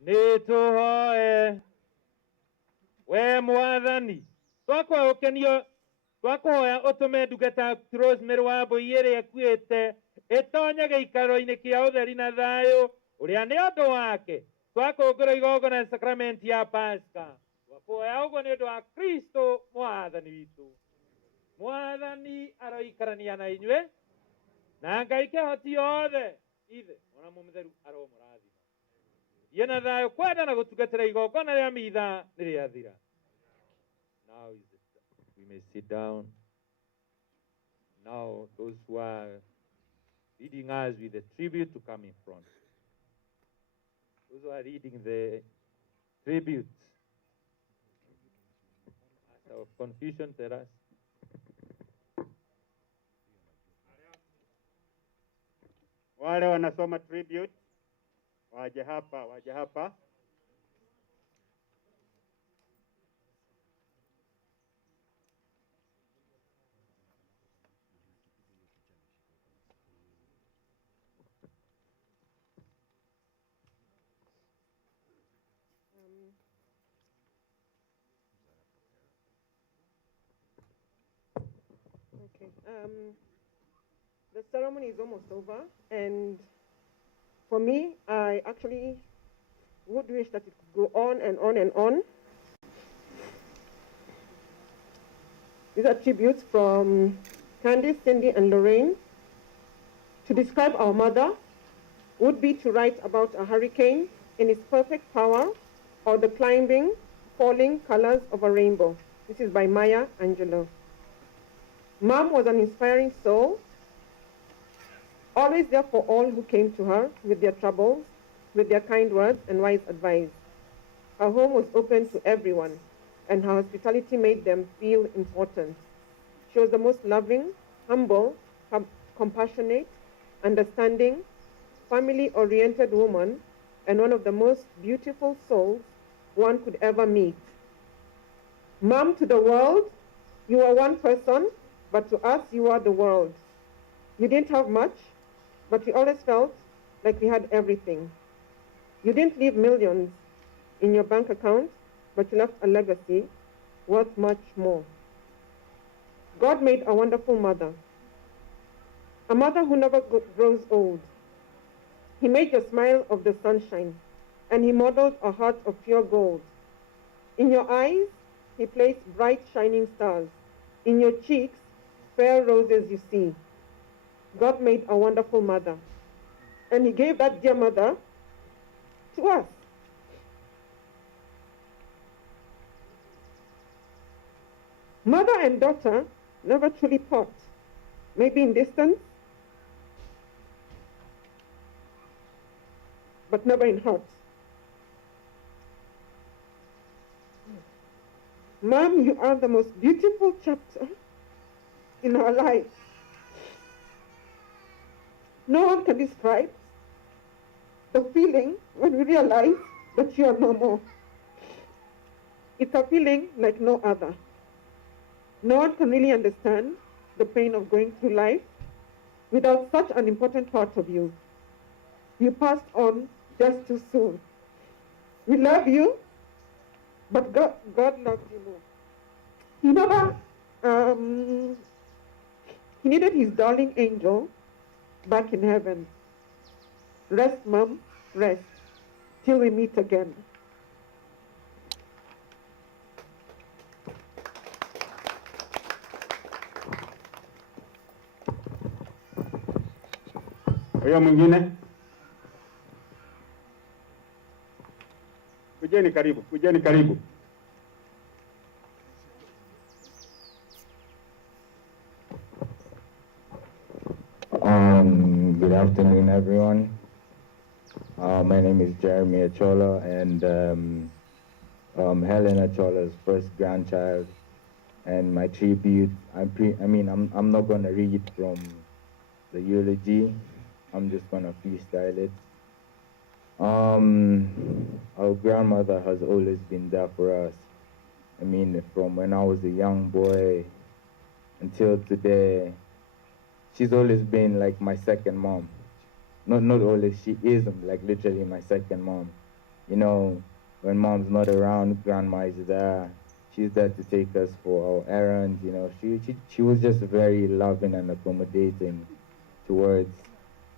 Nituhoe we mwathani twakwa ukenio twakhoya utume ndungata Rosemary Wambui iria ekuite itonye giikaro-ini kia utheri na thayu uria ni undu wake twakungura igongona na sakramenti ya Pasaka twakhoya uguo ni undu wa Kristo mwathani witu. Mwathani aroikarania na inyue na Ngai kihoti yothe ithe ona mutheru aromurathima yena thayo kwenda na gutungatira igongona ria mitha ni riathira. Now we may sit down. Now those who are leading us with the tribute to come in front. Those who are reading the tribute. Master of Confucian, tell us. Wale wanasoma tribute waje hapa, waje hapa. Okay. The ceremony is almost over, and for me, I actually would wish that it could go on and on and on. These are tributes from Candice, Cindy, and Lorraine. To describe our mother would be to write about a hurricane in its perfect power, or the climbing, falling colors of a rainbow. This is by Maya Angelou. Mom was an inspiring soul, always there for all who came to her with their troubles, with their kind words and wise advice. Her home was open to everyone, and her hospitality made them feel important. She was the most loving, humble, compassionate, understanding, family-oriented woman, and one of the most beautiful souls one could ever meet. Mom, to the world, you are one person, but to us, you are the world. You didn't have much, but we always felt like we had everything. You didn't leave millions in your bank account, but you left a legacy worth much more. God made a wonderful mother, a mother who never grows old. He made your smile of the sunshine, and he modeled a heart of pure gold. In your eyes, he placed bright shining stars. In your cheeks, fair roses you see. God made a wonderful mother, and he gave that dear mother to us. Mother and daughter never truly part, maybe in distance, but never in heart. Mom, you are the most beautiful chapter in our lives. No one can describe the feeling when you realize that you are no more. It's a feeling like no other. No one can really understand the pain of going through life without such an important part of you. You passed on just too soon. We love you, but God loves you more. He never, he needed his darling angel back in heaven. Rest, Mom, rest, till we meet again. Huyo mwingine, kujeni karibu, kujeni karibu. Good afternoon, everyone. My name is Jeremy Achola, and Helen Achola's first grandchild. And my tribute, I'm not gonna read from the eulogy. I'm just gonna freestyle it. Our grandmother has always been there for us. I mean, from when I was a young boy until today, she's always been like my second mom. Not always, she is like literally my second mom. You know, when mom's not around, grandma is there. She's there to take us for our errands. You know, she was just very loving and accommodating towards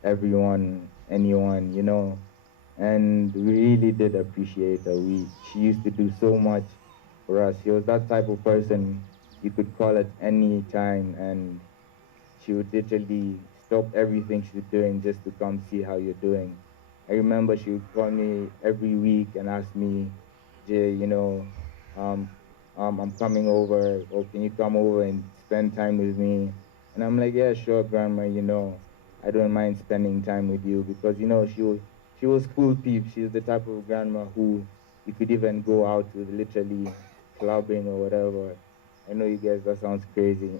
everyone, anyone, you know. And we really did appreciate her. She used to do so much for us. She was that type of person you could call at any time, and she would literally stop everything she's doing just to come see how you're doing. I remember she would call me every week and ask me, Jay, you know, I'm coming over, or can you come over and spend time with me? And I'm like, yeah, sure, Grandma, you know, I don't mind spending time with you, because, you know, she was cool peep. She's the type of grandma who you could even go out with, literally clubbing or whatever. I know you guys, that sounds crazy.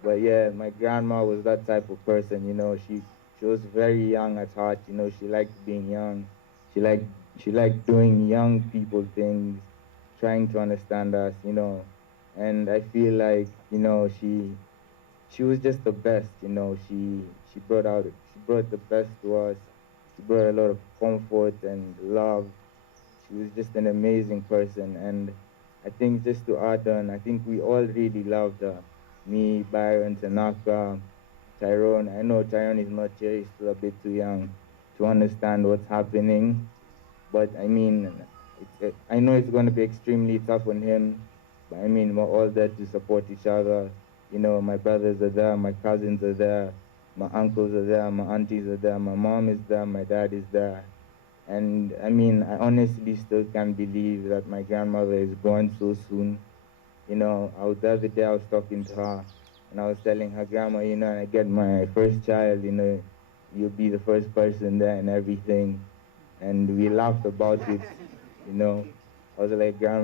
But yeah, my grandma was that type of person, you know. She was very young at heart, you know. She liked being young. She liked doing young people things, trying to understand us, you know. And I feel like, you know, she was just the best, you know. She brought the best to us. She brought a lot of comfort and love. She was just an amazing person. And I think, just to add on, I think we all really loved her. Me, Byron, Tanaka, Tyrone. I know Tyrone is not here, he's still a bit too young to understand what's happening. But I mean, I know it's going to be extremely tough on him. But I mean, we're all there to support each other. You know, my brothers are there, my cousins are there, my uncles are there, my aunties are there, my mom is there, my dad is there. And I mean, I honestly still can't believe that my grandmother is gone so soon. You know, the other day I was talking to her, and I was telling her, Grandma, you know, I get my first child, you know, you'll be the first person there and everything. And we laughed about it, you know. I was like, Grandma,